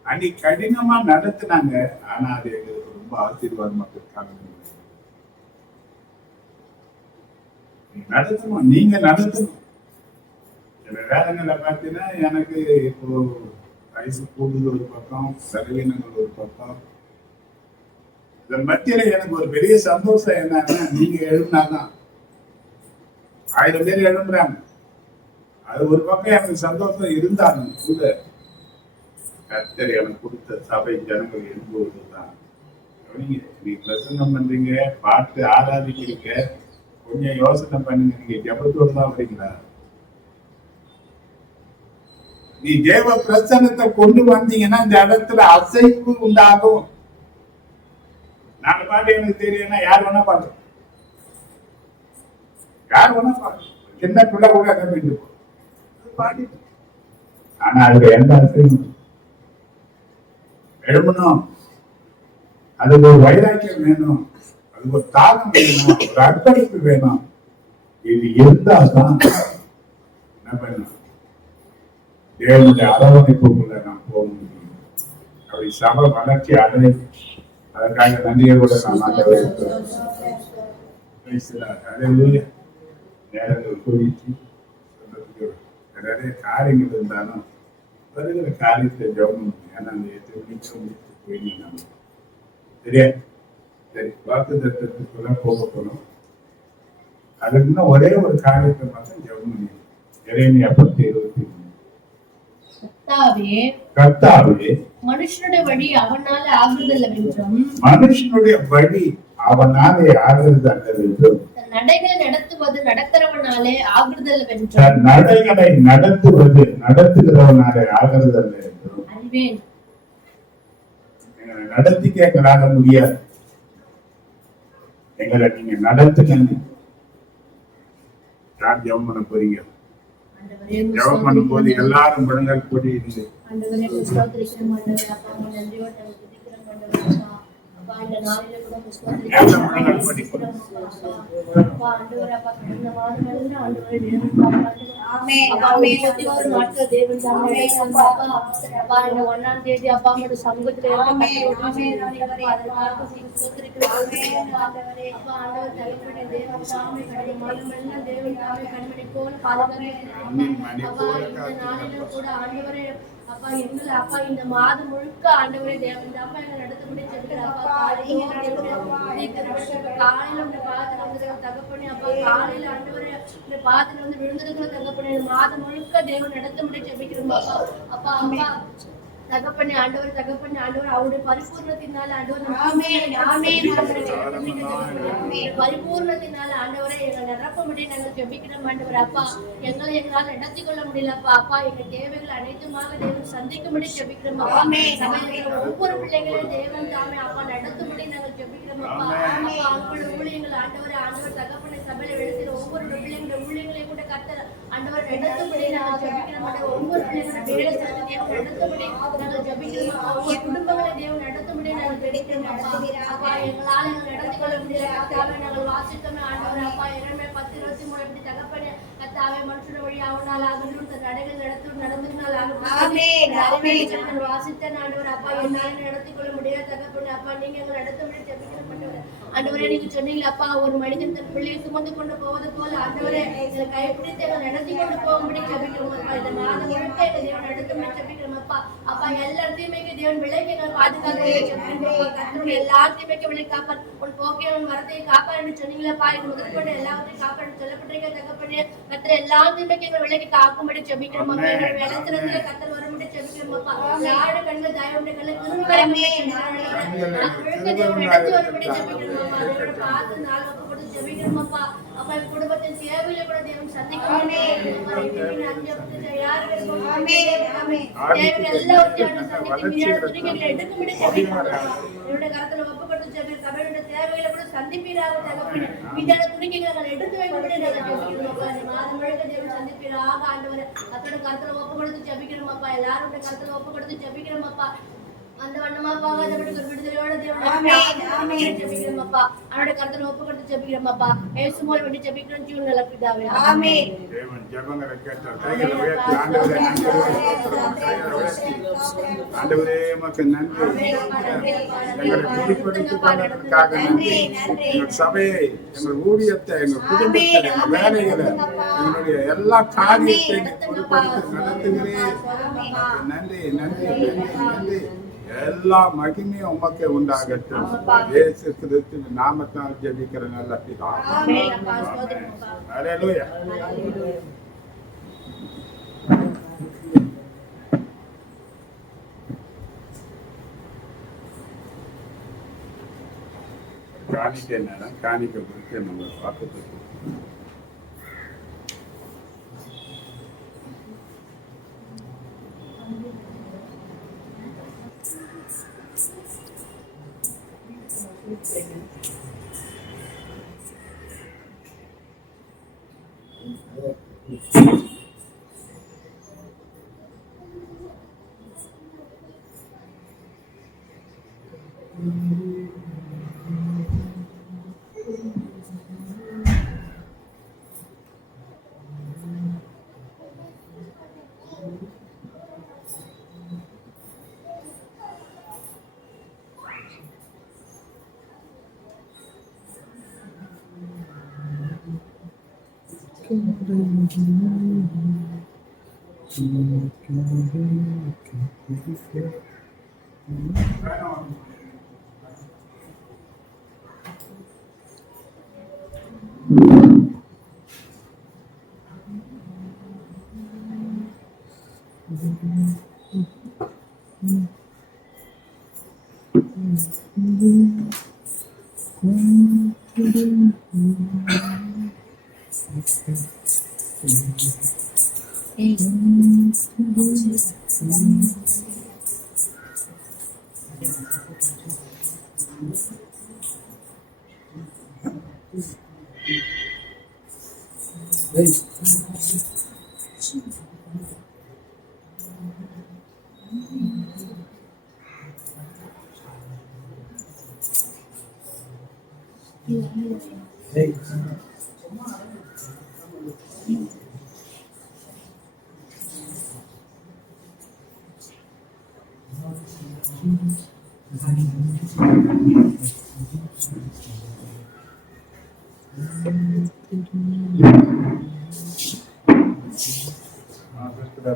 அன்னைக்கு கடினமா நடத்தினாங்க. ஆனா அது எங்களுக்கு ரொம்ப ஆசீர்வாதமா இருக்காங்க. நடத்தணும், நீங்க நடத்தணும். சில வேலைகளை பார்த்தீங்கன்னா எனக்கு இப்போ வயசு கூடுதல் ஒரு பக்கம், செலவினங்கள் ஒரு பக்கம். இதன் மத்தியில எனக்கு ஒரு பெரிய சந்தோஷம் என்னன்னா, நீங்க எழுதினாதான் 1000 பேர் எழுதுறாங்க. அது ஒரு பக்கம் எனக்கு சந்தோஷம் இருந்தாலும் கூட கர்த்தர் எனக்கு கொடுத்த சபை ஜனங்கள் எழுதுவதுதான். நீ பிரசங்கம் பண்றீங்க, பாட்டு ஆராதிக்கிறீங்க, கொஞ்சம் யோசனை பண்ணுங்க. நீங்க ஜபத்தோடு தான் வரீங்களா? நீ தேவ பிரசன்னத்தை கொண்டு வந்தீங்கன்னா இந்த இடத்துல அசைவு உண்டாகும். நான் பாட்டு எனக்கு தெரியும்னா யார் வேணா பாட்டு, யார் வேணா பாட்டு, சின்ன பிள்ளை கூட என்ன பண்ணி பாடி. ஆனா அதுக்கு எந்த அசைவும் எழுமணும். அதுக்கு ஒரு வைராக்கியம் வேணும், அதுக்கு ஒரு தாகம் வேணும், ஒரு அர்ப்பணிப்பு வேணும். இது இருந்தால்தான் என்ன பண்ணணும், தேவனுடைய அரவணைப்புக்குள்ள நாம் போக முடியும். அப்படி சபை வளர்ச்சி அடைய அதற்காக நன்றியோட நாம் நேரங்கள் குறித்து சொல்றதுக்கு நிறைய காரியங்கள் இருந்தாலும் வருகிற காரியத்தை ஜெபம். ஏன்னா அந்த 8 நிமிஷம் முடித்து போயிடணும். சரியா? சரி, வாக்கு தத்துவத்துக்குள்ள போக போறோம். அதுக்கு இன்னும் ஒரே ஒரு காரியத்தை மட்டும் ஜெபம் பண்ணி எரேமியா 10:23. கர்த்தாவே, மனுஷனுடைய வழி அவனால ஆகுதல் என்றும், மனுஷனுடைய வழி அவனாலே ஆகுதல் என்றும், தன் நடைகளை நடத்துவது நடக்கிறவனாலே ஆகுதல் என்றும், தன் நடைகளை நடத்துவது நடத்துகிறவனாலே ஆகுதல் என்றும் அறிவேன். நடத்திக்க எங்களால முடியாது. எங்களை நீங்க நடத்துங்க. யார் ஜெபம் பண்ண போறீங்க? ஜெபம் பண்ணும் போது எல்லாரும் முழங்கால் போட்டு இருந்து ஆண்டவரே ஸ்தோத்திரிக்கிறோம். ஆண்டவரே அப்பா உம்மை நன்றியோடு நாங்கள் துதிக்கிறோம். ஆண்டவரே அப்பா இந்த நாளிலே கூட ஸ்தோத்திரிக்கிறோம். அப்பா ஆண்டவரே அப்பா இந்த மாதங்களில் ஆண்டவரே தேவன் ஆமென். அப்பா ஆமென். ஒரு நாட்கள் தேவன் தாமே அப்பா அப்பா இந்த 1ஆம் தேதி அப்பா உம்முடைய சமூகத்திலே ஆமென். ஆமென். அதற்காக ஸ்தோத்திரிக்கிறோம். ஆமென். ஆண்டவரே அப்பா ஆண்டவர் தகப்பனே தேவன் தாமே கடந்த மாதமெல்லாம் தேவன் தாமே கண்மணி போல பாதுகாக்கிறேன். அப்பா இந்த நாளிலும் கூட ஆண்டவரே அப்பா எங்களை அப்பா இந்த மாதம் முழுக்க ஆண்டவரே தேவன் தாமே எங்களை நடத்தப்படி செல்கிற அப்பா காலையில உங்க பாதத்துல வந்து தகப்பனே அப்பா காலையில ஆண்டவரே இந்த பாதத்துல வந்து விழுந்திருக்கிற தகப்பனே மாதம் முழுக்க தேவன் நடத்தப்படி ஜெபிக்கிறோம் அப்பா. அப்பா அப்பா தகப்பனே ஆண்டவர் அவருடைய பரிபூர்ணத்தினால ஆண்டவர் பரிபூர்ணத்தினால ஆண்டவரை எங்களை நிரப்ப முடியும். நாங்கள் ஜெபிக்கிறோம் ஆண்டவர் அப்பா. எங்களால் நடத்தி கொள்ள முடியல அப்பா. அப்பா எங்க தேவைகள் அனைத்துமாக தேவன் சந்திக்கும்படி ஜெபிக்கிறோம் அப்பா. ஒவ்வொரு பிள்ளைகளையும் தேவன் தாமே அப்பா நடத்தும்படி நாங்கள் ஜெபிக்கிறோம் அப்பா. அப்பா அவங்களோட ஊழியங்கள் ஆண்டவர் தகப்பனை சபையில எடுக்கிற ஒவ்வொரு பிள்ளைங்களோட ஊழியங்களையும் கூட கர்த்தர் ஆண்டவர் நடத்தும்படி நாங்கள் ஜெபிக்கிறோம். ஒவ்வொரு பிள்ளைங்களோட வேலை செய்து தேவன் நடத்தும்படி நாங்கள் ஜெபிக்கிறோம். ஒவ்வொரு குடும்பங்களை தேவன் நடத்தும்படி நாங்கள் ஜெபிக்கிறோம் அப்பா. அப்பா எங்களால் நடத்தி கொள்ள முடியல கர்த்தாவே. நாங்கள் வாசித்தோமே ஆண்டவர் அப்பா எரேமியா 10:23 எப்படி தகப்பனே கர்த்தாவே மனுஷனுடைய வழி அவனால் ஆகணும், தன் நடைகள் நடந்துனால் ஆகணும். வாசித்த ஆண்டவர் அப்பா என்னால் நடத்தி கொள்ள முடியாது தகப்பனே. அப்பா நீங்க எங்களை நடத்தும்படி ஜெபிக்கிறோம் ஆண்டவரே. நீங்க சொன்னீங்க அப்பா ஒரு மனிதன் தன் பிள்ளையை சுமந்து கொண்டு போவது போல ஆண்டவரே எங்களை கைப்பிடித்து எங்களை நடத்தி கொண்டு போகும்படி ஜெபிக்கிறோம் அப்பா. இந்த மாதம் முழுக்க எங்க தேவன் நடத்தும்படி ஜெபிக்கிறோம் அப்பா. அப்பா எல்லாத்தையுமே தேவன் விலைக்கு எங்களை பாதுகாக்க எல்லா தீமைக்கு விலை காப்பார். உன் போக்கே உன் வரத்தையும் காப்பாரு சொன்னீங்களப்பா. இது முதற்கொண்டு எல்லாத்தையும் காப்பாடு சொல்லப்பட்டிருக்க தகப்பனே. கத்திர எல்லா தீமைக்கு எங்களை விலைக்கு காக்கும்படி ஜெபிக்கிறோம் அப்பா. எங்களை விளைச்சலத்துல கத்தர் வரும்படி ஜெபிக்கிறோம் அப்பா. யாழ கண்கள் தயவுடைய கண்கள் திரும்ப தேவன் நடத்தி வரும்படி ஜெபிக்கிறோம் அப்பா. அதோட பார்த்து நாள் வப்பு கொடுத்து ஜெபிக்கிறோம் அப்பா. அப்பா குடும்பத்தின் தேவையில கூட தேவன் சந்திக்க கரத்துல ஒப்பு கொடுத்து ஜெபிக்கிறோம். சபையோட தேவையில கூட சந்திப்பீராக தகப்பனே. மீதான துணிக்கைகள் எடுத்து வைக்கும்படி நாங்கள் ஜெபிக்கிறோம் அப்பா. மாதம் முழுக்க தேவன் சந்திப்பீராக ஆண்டவரே. அதோட கரத்துல ஒப்பு கொடுத்து ஜெபிக்கிறோம் அப்பா. எல்லாரோட கரத்துல ஒப்பு கொடுத்து ஜெபிக்கிறோம் அப்பா. அந்த வண்ணமா போகாதபடி ஒரு விடுதலையோட தேவன் ஜெபிக்கிறோம் அப்பா. அவனுடைய கருத்தை ஒப்பு கொடுத்து ஜெபிக்கிறோம் அப்பா. இயேசு மூலம் வேண்டி ஜெபிக்கிறோம் ஜீவன் நல்ல பிதாவே. ஆமென். தேவன் ஜெபங்களை கேட்டார். கைகளை உயர்த்தி ஆண்டவரே நன்றி செலுத்துகிறோம். கைகளை உயர்த்தி ஆண்டவரே உமக்கு நன்றி. எங்களை குறிப்பிடுத்திக் கொண்டதற்காக நன்றி. எங்கள் சபையை, எங்கள் ஊழியத்தை, எங்கள் குடும்பத்தை, எங்கள் வேலைகளை, எங்களுடைய எல்லா காரியத்தையும் குறிப்பிடுத்தி நடத்துகிறேன். நன்றி நன்றி நன்றி நன்றி. எல்லா மகிமையும் உமக்கு உண்டாகட்டும். இயேசு கிறிஸ்துவின் நாமத்தால் ஜெபிக்கிற நல்ல பிதாவே. ஹல்லேலூயா. காணிக்கை நேரம், காணிக்கை குறித்து நம்ம பார்த்துட்டு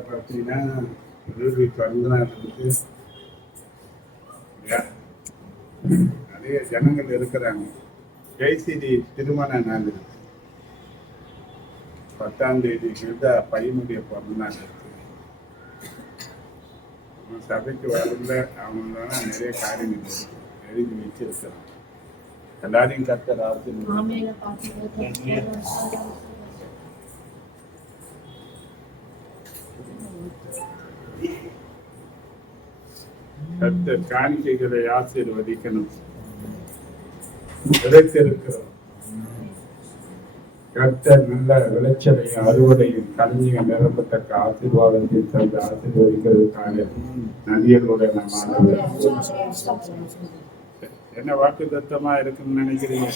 பார்த்தீங்கன்னா நிறைய ஜனங்கள் இருக்கிறாங்க. ஜெய்சிடி திருமண நாள் 10ஆம் தேதி பையனுடைய பிறந்த நாள் இருக்கு. சபைக்கு வரல அவங்களால நிறைய காரியங்கள் எழுதி வச்சிருக்கிறாங்க. எல்லாரையும் கர்த்தர் கர்த்தர் காணிக்கைகளை ஆசீர்வதிக்கணும். விளைத்திருக்கிறோம். கர்த்தர் நல்ல விளைச்சலையும் அறுவடையும் கல்வியும் நிரப்பத்தக்க ஆசீர்வாதத்தை தந்து ஆசீர்வதிக்கிறதுக்காக நதிகளோட நம்ம என்ன வாக்கு தத்தமா இருக்குன்னு நினைக்கிறீங்க?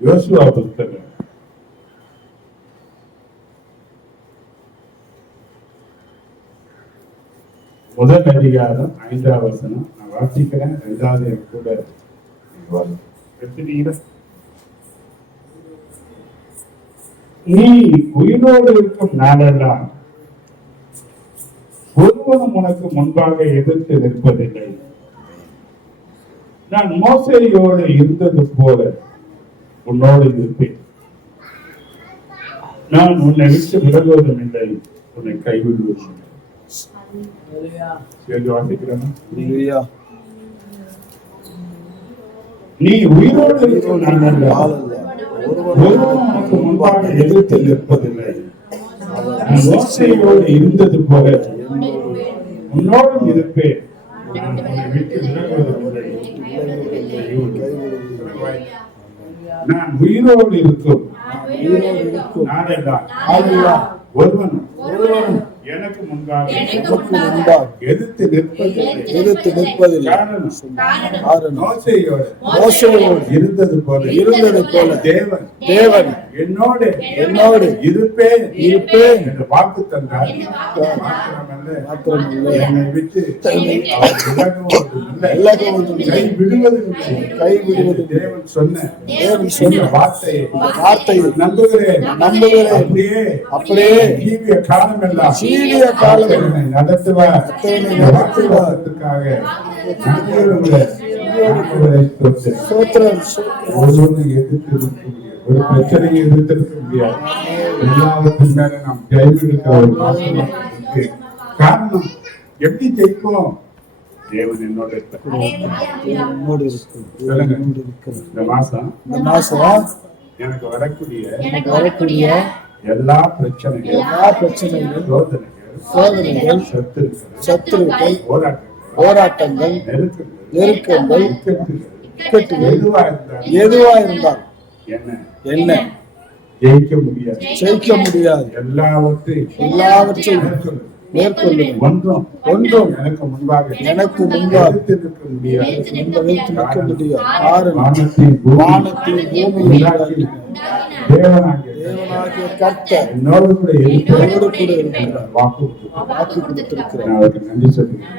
யோசுவா புத்தகம் 1 அதிகாரம் 5ஆம் வசனம் நான் வாசிக்கிறேன். 2வது கூட எடுத்துட்டீங்க. நீ உயிரோடு இருக்கும் நாளெல்லாம் ஒருவனும் உனக்கு முன்பாக எதிர்த்து நிற்பதில்லை. நான் மோசேயோடு இருந்தது போல உன்னோடு இருப்பேன். நான் உன்னை விட்டு விலகுவதும் இல்லை, உன்னை கைவிடுவதும் இல்லை. நீ உயிரோடு இருக்கும் நாளெல்லாம் ஒருவனும் உனக்கு முன்பாக எதிர்த்து நிற்பதில்லை. நான் மோசேயோடு இருந்தது போல உன்னோடும் இருப்பேன். நான் உன்னை விட்டு விலகுவதும் இல்லை. நான் உயிரோடு இருக்கும் உயிரோடு இருக்கும் நாளெல்லாம் ஒருவனும் எனக்கு முன்பாக எதிர்த்து நிற்பதில்லை. காரணம் மோசேயோடு இருந்தது போல தேவன் என்னோடு இருப்பேன் என்று வாக்கு தந்தார். மாத்திரமல்ல, என்னை விட்டு கைவிடுவது தேவன் சொன்ன வார்த்தையை நம்புகிறேன். அப்படியே ஜீவிய காலம் என்னை நடத்துவார். ஒரு பிரச்சனையை எதிர்த்திருக்க முடியாது. எல்லாவற்றின் மேல நாம் கைவிடுகிற ஒரு வாசனை இருக்கு. காரணம் எப்படி ஜெயிப்போம்? தேவன் என்னோட சொல்லுங்க. இந்த மாசம் எனக்கு வரக்கூடிய எல்லா பிரச்சனைகள், சோதனைகள், சத்துருக்கள், போராட்டங்கள், நெருக்கங்கள், எதுவா இருந்தால் என்ன ஜெயிக்க முடியாது. எல்லாவற்றையும் மேற்கொள்ளும். ஒன்றும் எனக்கு முன்பாக நிற்க முடியாது. வானத்தில் பூமியில் தேவனாகிய கர்த்தர் என்னோடு கூட இருக்கிறார். வாக்கு கொடுத்திருக்கிறார். அவருக்கு நன்றி சொல்லுகிறேன்.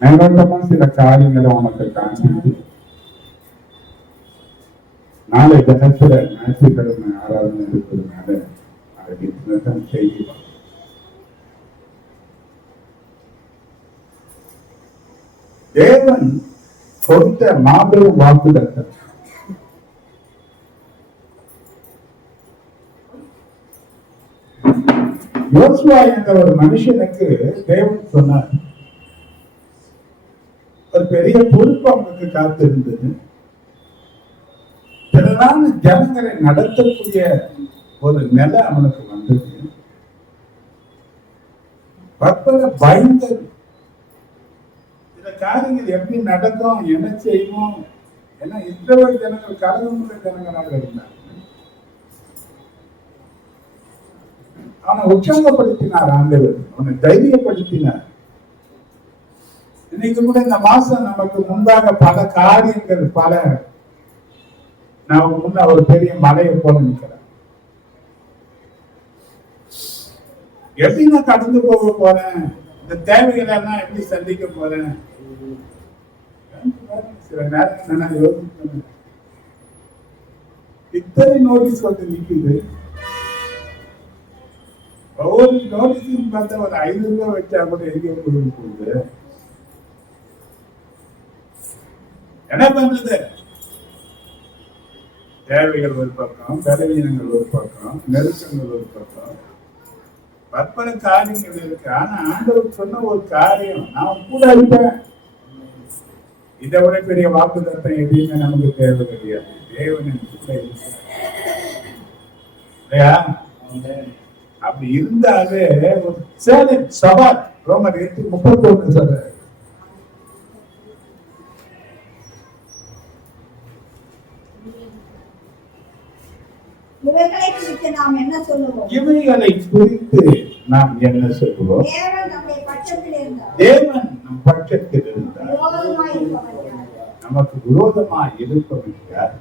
மேலோட்டமா சில காரியங்களை உனக்கு காண்பித்து நாளை தினத்துல ஞாயிற்றுக்கிழமை ஆராதனை இருக்கிறதுனால அதுக்கு செய்யலாம். தேவன் கொடுத்த மாபெரும் வாக்குதத்தம். யோசுவா என்ற ஒரு மனுஷனுக்கு தேவன் சொன்னார், ஒரு பெரிய பொறுப்பு அவனுக்கு காத்திருந்தது. திரளான ஜனங்களை நடத்தக்கூடிய ஒரு நிலை அவனுக்கு வந்தது. பற்பல பயந்தது. சில காரியங்கள் எப்படி நடக்கும், என்ன செய்வோம், ஏன்னா இஸ்ரவேல் ஜனங்கள் கலகமுள்ள ஜனங்களாக இருந்தார். அவனை உற்சாகப்படுத்தினார் ஆண்டவர், அவனை தைரியப்படுத்தினார். இன்னைக்கு கூட இந்த மாசம் நமக்கு முன்பாக பல காரியங்கள், நமக்கு முன்ன ஒரு பெரிய மலையை போல நிற்கிறார். எப்படி நான் கடந்து போக போறேன், இந்த தேவைகளை எல்லாம் எப்படி சந்திக்க போறேன். சில நேரத்தில் நான் யோசிக்கிறேன், இத்தனை நோட்டீஸ் வந்து நிற்குது. ஒவ்வொரு நோட்டீஸும் பார்த்தா ஒரு 500 ரூபாய் வச்சா கூட எங்கே போகுது. என்ன பண்றது? தேவைகள் ஒரு பக்கம், பலவீனங்கள் ஒரு பக்கம், நெருக்கங்கள் ஒரு பக்கம், பற்பல காரியங்கள் இருக்கு. ஆனா ஆண்டவர் சொன்ன ஒரு காரியம், நான் கூட இருப்பேன். இதை விட பெரிய வாக்குத்தத்தம் எதுவுமே நமக்கு தேவை கிடையாது. தேவன் கூட இருக்க இல்லையா? அப்படி இருந்தாலே ஒரு சேலஞ்ச், சவால். ரோமர் 8:31 சொல்ற, இவைகளை குறித்து நாம் என்ன சொல்லுவோம்? இவைகளை குறித்து நாம் என்ன சொல்லுவோம்? தேவன் நம்முடைய பட்சத்தில் இருந்தார். தேவன் நம் பட்சத்தில் இருந்தார். விரோதமாய் இருப்பவன் யார்? நமக்கு விரோதமாய் இருப்பவன் யார்?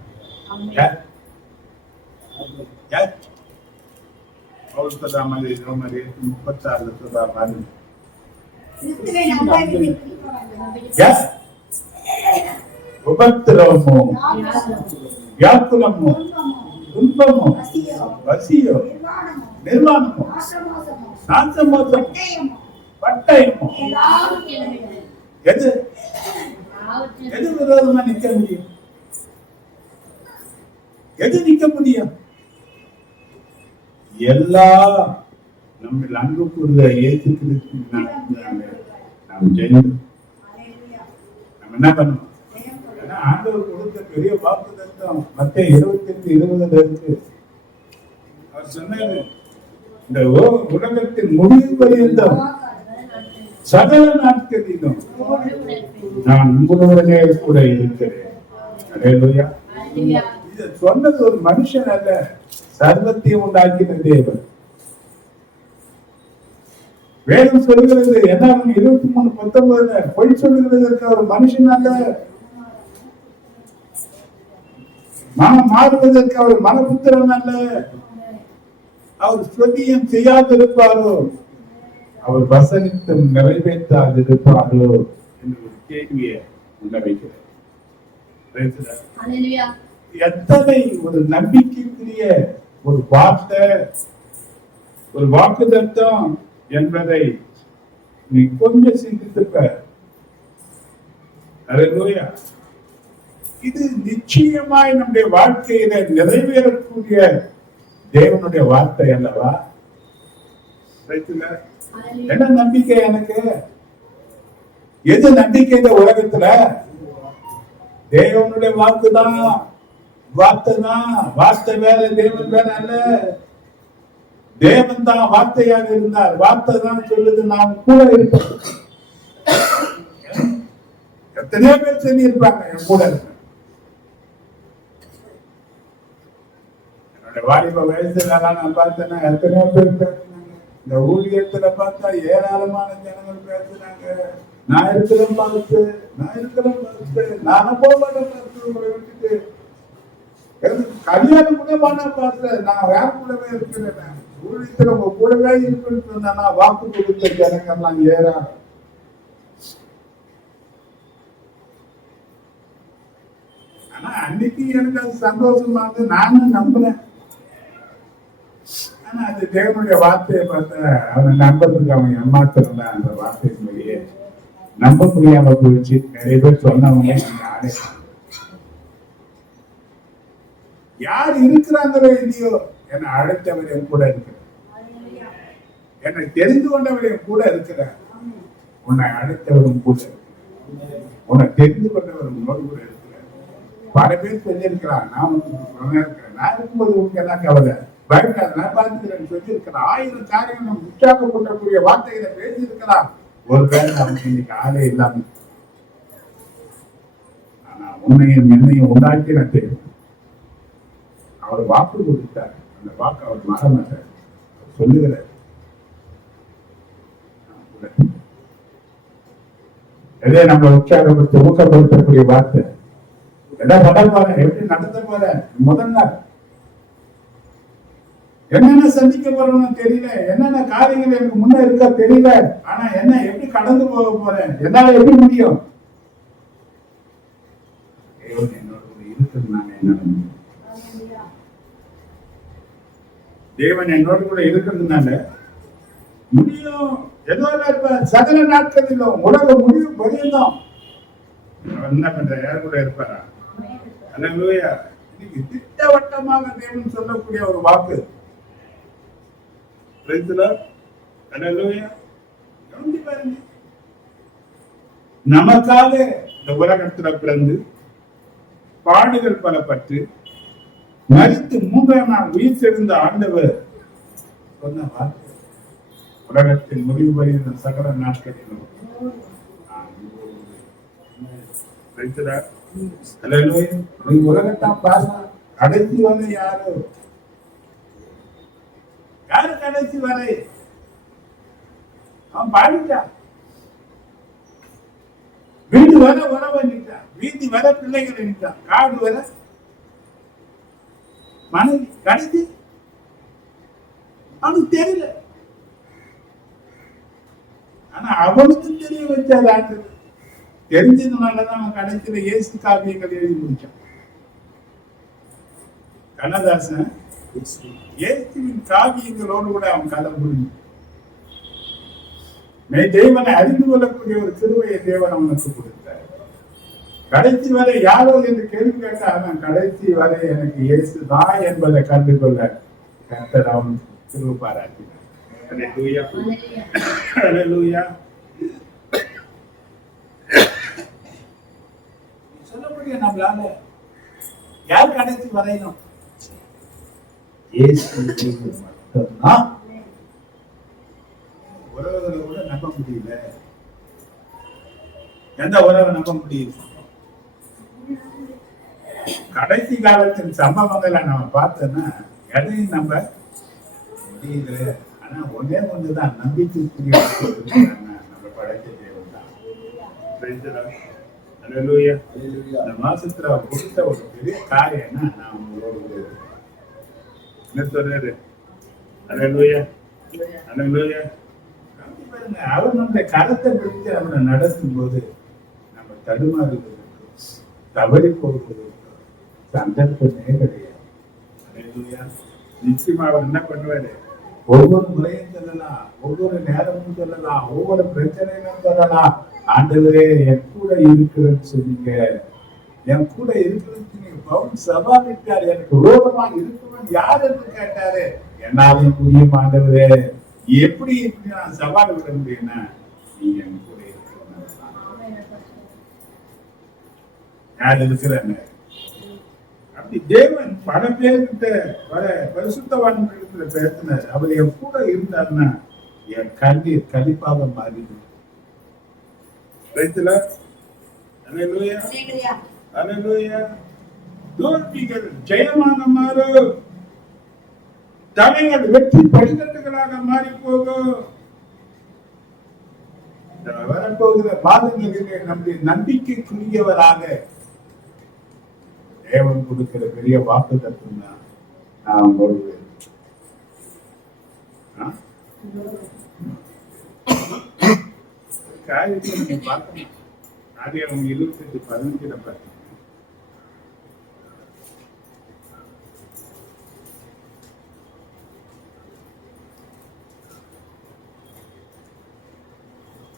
பவுல் சொல்ற மாதிரி ரோமர் 8:36 சொல்ற மாதிரி, கிறிஸ்துவை நம்பாமல் இருப்பவன் யார்? உபத்திரவமோ, வியாக்குலமோ, துன்பமோ, பசியோ, நிர்வாணமோ, நாசமோசமோ, பட்டயமோ, எது விரோதமா நிக்க முடியும்? எது நிக்க முடியும்? எல்லா நம்ம அன்பு கூறுகிற இயேசு கிறிஸ்து நாமத்தினாலே நாம் ஜெயம். நம்ம என்ன பண்ணணும்? ஏன்னா ஆண்டவர் கொடுத்த பெரிய வாக்குத்தத்தம் மத்தேயு 28:20 இருக்கு. அவர் சொன்னாரு, இந்த உலகத்தின் முடிவு பரியந்தம் சகல நாட்களிலும் நான் உங்களுடனே கூட இருக்கிறேன். அல்லேலூயா. இத சொன்னது ஒரு மனுஷன் அல்ல, சர்வத்தையும் உண்டாக்கின தேவன். வேதம் சொல்லுகிறது என்ன? 23:19 பொய் சொல்லுகிறதற்கு ஒரு மனுஷன் அல்ல, மனம் மாறுவதற்கு அவர் மனபுத்திரன் அல்ல. அவர் சொல்லியும் செய்யாதிருப்பாரோ, அவர் வசனித்தும் நிறைவேற்றாதிருப்பாரோ என்று ஒரு கேள்வியை முன்வைக்கிறார். எத்தனை ஒரு நம்பிக்கைக்குரிய ஒரு வார்த்தை, ஒரு வாக்குத்தத்தம் என்பதை நீ கொஞ்சம் சிந்தித்துப்ப. அல்லேலூயா. இது நிச்சயமாய் நம்முடைய வாழ்க்கையில நிறைவேறக்கூடிய தேவனுடைய வார்த்தை அல்லவா? என்ன நம்பிக்கை எனக்கு? எது நம்பிக்கை இந்த உலகத்துல? தேவனுடைய வாக்குதான், வார்த்தை தான். வார்த்தை வேற, தேவன் வேற அல்ல. தேவன் தான் வார்த்தையாக இருந்தார். வார்த்தை தான் சொல்லுது நாம் கூட இருப்போம். எத்தனையோ பேர் சொல்லி இருப்பாங்க என் கூட இருக்க. என்னோட வாலிப வயசுல நான் பார்த்தேன்னா எத்தனையோ பேர் பேசினாங்க. இந்த ஊழியத்துல பார்த்தா ஏராளமான ஜனங்கள் பேசுறாங்க. நான் இருக்கிறேன் பார்த்து, நானும் போக மாட்டேன் பார்த்து, உங்களை விட்டுட்டு கல்யாணம் கூட பண்ண பார்த்து, நான் வேற கூடவே இருக்கிறேன். ஊழியத்துல உங்க கூடவே இருக்குன்னு சொன்னா வாக்கு கொடுத்த ஜனங்கள்லாம் ஏறா. ஆனா அன்னைக்கு எனக்கு அது சந்தோஷமா இருந்து நானும் நம்புறேன். ஆனா அது தேவனுடைய வார்த்தையை பார்த்த அவனை நம்புறதுக்கு அவன் ஏமாத்திரம் தான். அந்த வார்த்தையிலேயே நம்ப முடியாம போயிடுச்சு. நிறைய பேர் சொன்னவங்க யார் இருக்கிறாங்களோ இல்லையோ, என்னை அழைத்தவர் என் கூட இருக்கிறார், என்னை தெரிந்து கொண்டவர் என் கூட இருக்கிறார். உன்னை அழைத்தவரும் கூட இருக்கிறார், உன்னை தெரிந்து கொண்டவர் உன்னோடு கூட இருக்கிறார். பல பேர் சொல்லியிருக்கிறார், நான் இருக்கிறேன், நான் இருக்கும்போது உங்களுக்கு என்ன கவலை, பயப்படாத, நான் பார்த்துக்கிறேன் சொல்லியிருக்கிறார். 1000 காரியங்கள் உற்சாகப்படக்கூடிய வார்த்தைகளை பேசியிருக்கிறார். ஒரு பேர் நமக்கு இன்னைக்கு ஆளே இல்லாம. ஆனா உன்னையும் என்னையும் உண்டாக்கின தேவன் அவர் வாக்கு கொடுத்தார். அந்த வாக்கு அவர் மறந்தார். சொல்லுகிறார், எதே நம்ம உற்சாகப்படுத்த ஊக்கப்படுத்தக்கூடிய வார்த்தை. எதை பண்ண போற, எப்படி நடத்த போற, முதல் நாள் என்னென்ன சந்திக்க போறோம்னு தெரியல, என்னென்ன காரியங்கள் எனக்கு முன்ன இருக்க தெரியல. ஆனா என்ன, எப்படி கடந்து போக போறேன், என்னால எப்படி முடியும்? தேவன் என்னோடு கூட இருக்கிறதுனால முடியும். ஏதோ சகல நாட்களிலும் உலக முடிவு பரியந்தம் என்ன பண்ற, யார் கூட இருப்பாரா? அல்லேலூயா. இன்னைக்கு திட்டவட்டமாக தேவன் சொல்லக்கூடிய ஒரு வாக்கு. நமக்காக இந்த உலகத்துல பிறந்து பாடுகள் பல பட்டு மரித்து 3ஆம் நாள் உயிர் தெரிந்த ஆண்டவர் சொன்ன வார்த்தை, உலகத்தின் முடிவு வருகிற சகல நாட்களிலும் உலகத்தான் பாருங்க. கடைசி வந்து யாரு கடைசி வரை அவன் பாடிட்டான். வீடு வர உறவு நின்றான், வீதி வர பிள்ளைகள் நின்றான், காடு வர மனைவி. கடைசி அவனுக்கு தெரியல, ஆனா அவனுக்கு தெரிய வச்சாது ஆண்டு. தெரிஞ்சதுனாலதான் அவன் கடைசியில இயேசு காவியங்கள் எழுதி முடிச்சான். கண்ணதாசன் இயேசுவின் காவியங்களோடு கூட அவன் கதை முடிஞ்சு. தேவனை அறிந்து கொள்ளக்கூடிய ஒரு கிருபையை தேவன் அவனுக்கு கொடுத்தார். கடைசி வரை யாரோ என்று கேள்வி கேட்ட அவன் கடைசி வரை எனக்கு இயேசு தான் என்பதை கண்டு கொள்ள கர்த்தர் அவன் கிருபை பாராட்டினார். ஹalleluya ஹalleluya. சொல்ல முடியும் நம்மளால யார் கடைசி வரையணும் இயேசு மட்டும்தான். உறவுகளை கூட நம்ப முடியல. எந்த உறவை நம்ப முடியுது? கடைசி காலத்தின் சம்பவங்களை நம்ம பார்த்தோம்னா எதையும் நம்ப முடியல. ஆனா ஒன்னே ஒண்ணுதான் நம்பிக்கைக்குரிய நம்ம படைத்த தேவன் தான். ஹalleluya. இந்த மாசத்துல அவர் கொடுத்த ஒரு பெரிய காரியம்னா நான் உங்களோட என்ன சொல்றாரு? ஹalleluya ஹalleluya. அவர் நம்முடைய கரத்தை பிடித்து அவரை நடத்தும் போது நம்ம தடுமாறுவதற்கு தவறி போவதற்கு சந்தர்ப்பமே கிடையாது. ஹalleluya. நிச்சயமா அவர் என்ன பண்ணுவாரு? ஒவ்வொரு முறையும் சொல்லலாம், ஒவ்வொரு நேரமும் சொல்லலாம், ஒவ்வொரு பிரச்சனையிலும் சொல்லலாம், ஆண்டவரே என் கூட இருக்கிறேன்னு சொன்னீங்க, என் கூட இருக்கிறதுக்கு நீங்க பவுல் சவாலிட்டார், எனக்கு விரோதமா இருக்கவன் யார் என்று கேட்டாரு, என்னாலையும் முடியும் ஆண்டவரே, எப்படி நான் சவால் விட முடியும்னா நீ என் கூட இருக்கிறவன் யார் இருக்கிறாங்க. அப்படி தேவன் பல பேர்கிட்ட பல பரிசுத்தவான்களிடத்துல பேசினார். அவர் என் கூட இருந்தாருன்னா என் கண்ணீர் கழிப்பாக மாறிடும். ஹalleluya ஹalleluya. தோல்விகள் ஜெயமாக மாறும், தடைகள் வெற்றி படிக்கட்டுகளாக மாறி போகும். வரப்போகிற பாதங்களிலே நம்முடைய நம்பிக்கைக்குரியவராக தேவன் கொடுக்கிற பெரிய வாக்குத்தத்தம் தான் நான் வருவேன். காரியத்தை நீங்க பார்க்கணும். ஆதியாகமம் 28:15 பார்த்தீங்கன்னா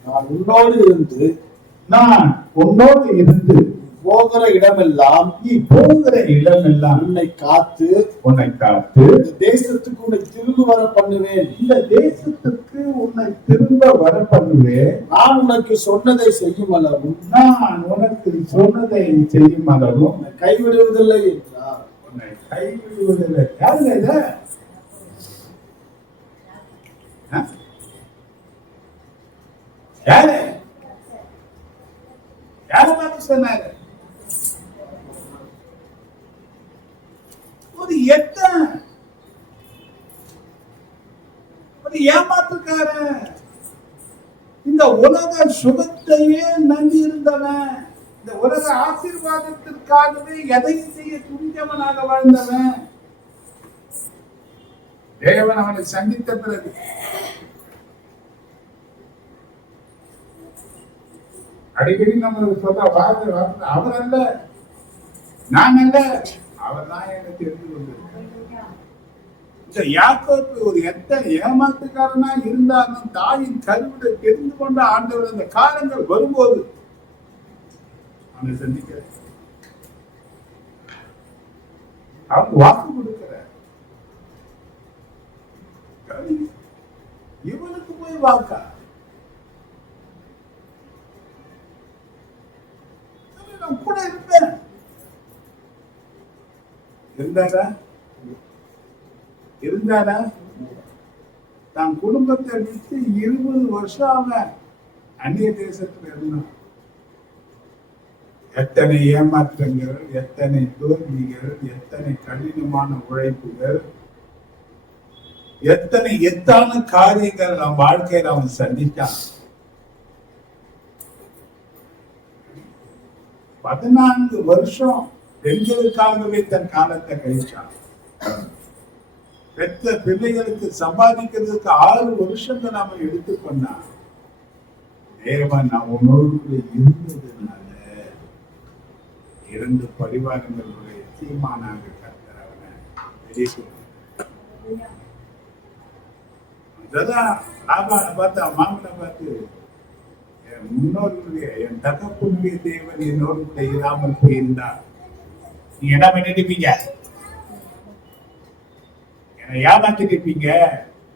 நான் உன்னோடு இருந்து நான் உன்னோடு இருந்து போகிற இடமெல்லாம் நீ போகிற இடமெல்லாம் உன்னை காத்து உன்னை காத்து இந்த தேசத்துக்கு உன்னை திரும்ப வர பண்ணுவேன். இந்த தேசத்துக்கு உன்னை திரும்ப வர பண்ணுவேன். நான் உனக்கு சொன்னதை செய்யும் அளவும் நான் உனக்கு சொன்னதை செய்யும் அளவும் உன்னை கைவிடுவதில்லை என்றார். உன்னை கைவிடுவதில்லை. யாருங்க இது? யாரு யாரு பார்த்து சொன்னாரு? ஒரு எத்தன், ஒரு ஏமாத்துக்காரன், இந்த உலக சுகத்தையே நம்பி இருந்தவன், இந்த உலக ஆசீர்வாதத்திற்காகவே எதையும் செய்ய துணிந்தவனாக வாழ்ந்தவன். தேவன் அவனை சந்தித்த பிறகு அடிக்கடி நம்ம சொல்ற வார்த்தை அவர் அல்ல, நான் அல்ல, அவர் தான் என்னை தெரிந்து கொண்டிருக்கிறார். இந்த யாக்கோபு ஒரு எத்தனை ஏமாத்துக்காரனா இருந்தாலும் தாயின் கருவிட தெரிந்து கொண்ட ஆண்டவர் அந்த காலங்கள் வரும்போது அவனை சந்திக்கிறார். அவங்க வாக்கு கொடுக்கிறார். இவனுக்கு போய் வாக்கா? நான் கூட இருப்பேன். இருந்தாரா? தான் குடும்பத்தை விட்டு 20 வருஷம் அவன் அந்நிய தேசத்துல இருந்தான். எத்தனை ஏமாற்றங்கள், எத்தனை தோல்விகள், எத்தனை கடினமான உழைப்புகள், எத்தனை எத்தான காரியங்கள் அவன் வாழ்க்கையில் அவன் சந்தித்தான். 14 வருஷம் பெண்களுக்காகவே தன் காலத்தை கழிச்சான். பெற்ற பிள்ளைகளுக்கு சம்பாதிக்கிறதுக்கு 6 வருஷங்கள் நாம எடுத்துக்கொண்டா. தேவன் நான் உன்னோடு இருந்ததுனால 2 பரிவாரங்களுடைய சீமானாக கர்த்தர் அவனை வெளியே கொண்டார். லாபானை பார்த்து மாமனை பார்த்து, என் முன்னோர்களுடைய என் தகப்பனுடைய தேவன் என்னோடு கூட இராமல் போயிருந்தார், நீங்க என்ன பண்ணிருப்பீங்க? என்னை ஏமாத்திருப்பீங்க,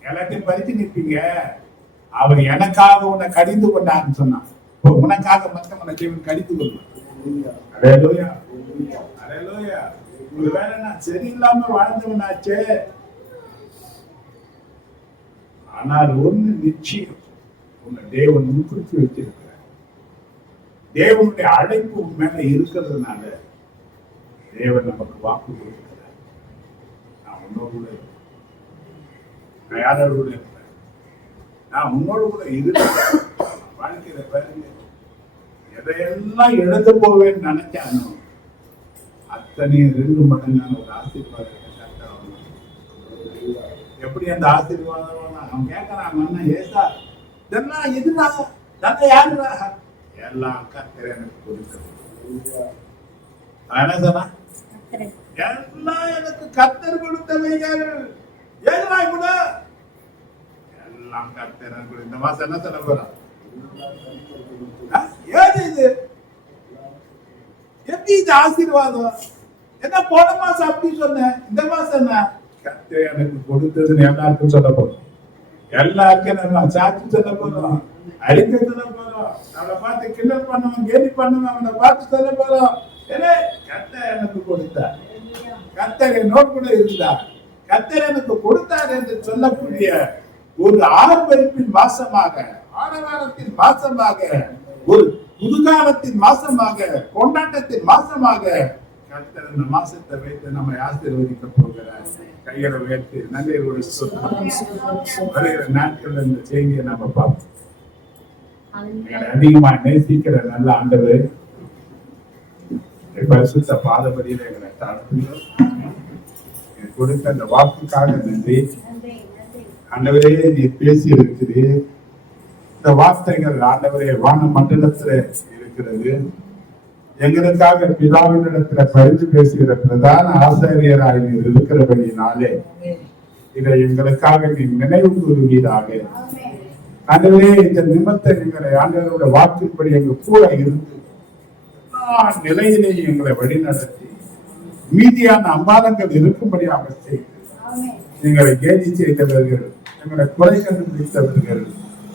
எல்லாத்தையும் பறிச்சு நிற்பீங்க. அவர் எனக்காக உன்னை கடிந்து கொண்டான்னு சொன்னான். இப்போ உனக்காக மற்றவனை தேவன் கடிந்து கொள்வான். அல்லேலூயா, அல்லேலூயா. ஒருவேளை நான் சரியில்லாம வாழ்ந்தவனாச்சே, ஆனால் ஒண்ணு நிச்சயம், உன்னை தேவன் முன்குறித்து வச்சிருக்கிறார். தேவனுடைய அழைப்பு உன் மேல இருக்கிறதுனால தேவன் நமக்கு வாக்கு கொடுக்கிறார். நான் உன்னோடு கூட இருப்பேன். நான் யாரோடு கூட இருப்பேன்? நான் உன்னோடு கூட இருக்கிறேன். வாழ்க்கையில பாருங்க, எதையெல்லாம் இழந்து போவேன்னு நினைச்சானோ அத்தனையும் 2 மடங்கான ஒரு ஆசீர்வாதத்தை கர்த்தர். எப்படி அந்த ஆசீர்வாதம்? அவன் கேட்கறான், மன்னா ஏசா இதெல்லாம் எதுனா இதெல்லாம் யாருடா? எல்லாம் கர்த்தர் எனக்கு கொடுத்தது. என்ன சொன்னா? எல்லாம் எனக்கு கர்த்தர் கொடுத்தவைகள். ஏதுடா கூட எல்லாம் கர்த்தர் எனக்கு. இந்த மாசம் என்ன சொல்ல போறான்? ஏது இது? எப்படி இது ஆசீர்வாதம்? என்ன போன மாசம் அப்படி சொன்னேன், இந்த மாசம் என்ன? கர்த்தர் எனக்கு கொடுத்ததுன்னு எல்லாருக்கும் சொல்ல போறோம். எல்லாருக்கும் நம்ம சாட்சி சொல்ல போறோம், அறிக்கை சொல்ல போறோம். நம்மளை பார்த்து கிண்டல் பண்ணுவோம், கேலி பண்ணுவோம், அவனை பார்த்து சொல்ல போறோம். ஏன்னா கர்த்தர் எனக்கு கொடுத்தார், கர்த்தர் என்னோடு கூட இருந்தார், கர்த்தர் எனக்கு கொடுத்தார் என்று சொல்லக்கூடிய ஒரு ஆர்ப்பரிப்பின் மாசமாக, ஆரவாரத்தின் மாசமாக, ஒரு புதுகாலத்தின் மாசமாக, கொண்டாட்டத்தின் மாசமாக கர்த்தர் இந்த மாசத்தை வைத்து நம்மை ஆசீர்வதிக்க போகிறார். கைகளை உயர்த்தி நன்றியோடு வருகிற நாட்கள் இந்த செய்தியை நம்ம பார்ப்போம். எங்களை அதிகமா நேசிக்கிற நல்ல ஆண்டவர், பரிசுத்த பாதபடியில் எங்களை தாழ்த்துகிறோம். கொடுத்த அந்த வாக்குக்காக நன்றி ஆண்டவரே. நீ பேசி இருக்கிறீர், இந்த வார்த்தைகள் ஆண்டவரே வான மண்டலத்துல இருக்கிறது. எங்களுக்காக பிதாவினிடத்துல பரிந்து பேசுகிற பிரதான ஆசாரியராக நீர் இருக்கிறபடினாலே இதை எங்களுக்காக நீ நினைவு கூறுவீராக. ஆண்டவரே, இந்த நிமித்த எங்களை ஆண்டவரோட வாக்கின்படி எங்க கூட இருந்து நிலையிலேயே எங்களை வழிநடத்தி மீதியான அம்பாதங்கள் இருக்கும்படியாக செய்து எங்களை கேலி செய்தவர்கள், எங்களை குறை கண்டுபிடித்தவர்கள்,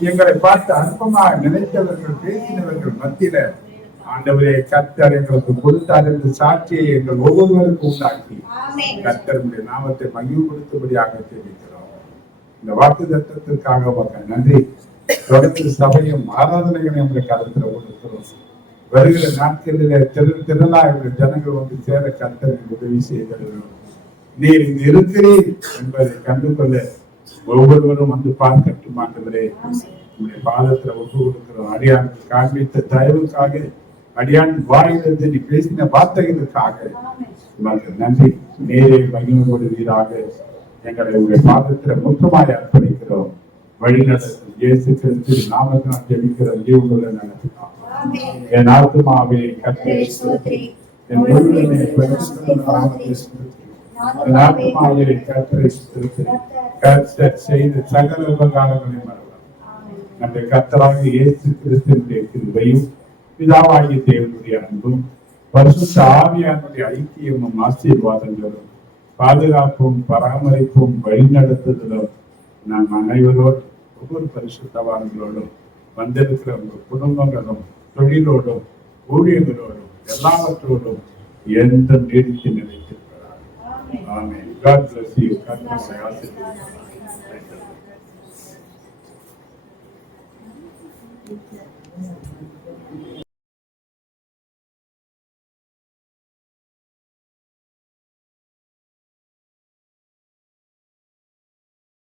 எங்களை பார்த்து அற்பமாக நினைத்தவர்கள், பேசினவர்கள் மத்தியில ஆண்டவரே கர்த்தர் எங்களுக்கு கொடுத்தார் என்று சாட்சியை எங்கள் ஒவ்வொருவருக்கும் உண்டாக்கி கர்த்தருடைய நாமத்தை மகிழ்வுபடுத்தும்படியாக தெரிவிக்கிறோம். இந்த வாக்கு தத்தத்திற்காக நன்றி. தொடர்ந்து சபையும் ஆராதனைகளை நம்முடைய கருத்துல கொடுக்கிறோம். வருகிற நாட்களிலே திரளா ஜனங்கள் வந்து சேர கர்த்தருக்கு உதவி செய்கிறோம். நீர் இங்கு இருக்கிறீர் என்பதை கண்டுகொள்ள ஒவ்வொருவரும் வந்து பார்க்கட்டும். ஆண்டவரே, உங்களுடைய பாதத்துல ஒப்பு கொடுக்கிறோம். அடியானுக்கு காண்பித்த தயவுக்காக, அடியான் வாயிலிருந்து நீ பேசின வார்த்தைகளுக்காக உனக்கு நன்றி. நேரே மகிமைப்படுவீராக. எங்களை உங்களுடைய பாதத்துல மொத்தமாய் அர்ப்பணிக்கிறோம். வழிநடத்தும் இயேசு கிறிஸ்து நாமத்தினால் ஜெபிக்கிறோம். ஜீவனுள்ள நடத்துகிறோம். என் ஆத்துமாவே கர்த்தரை ஸ்தோத்திரி, என் முழுவதுமே பரிசுத்த நாமத்தை ஸ்தோத்திரி. என் ஆத்துமாவே கர்த்தரை ஸ்தோத்திரி. கர்த்தர் செய்த சகல உபகாரங்களை மறவார். நம்முடைய கர்த்தராக இயேசு கிறிஸ்துவினுடைய கிருபையும் பிதாவாகிய தேவனுடைய அன்பும் பரிசுத்த ஆவியானுடைய ஐக்கியமும் ஆசீர்வாதங்களும் பாதுகாப்பும் பராமரிப்பும் வழிநடத்துதலும் நம் அனைவரோடு ஒவ்வொரு பரிசுத்தவான்களோடும் வந்திருக்கிற உங்கள் குடும்பங்களும் தொழிலோடும் ஊழியர்களோடும் எல்லாவற்றோடும் எந்த நீடித்து நிலைத்திருக்கிறார். ஆமென். God bless you. God bless you.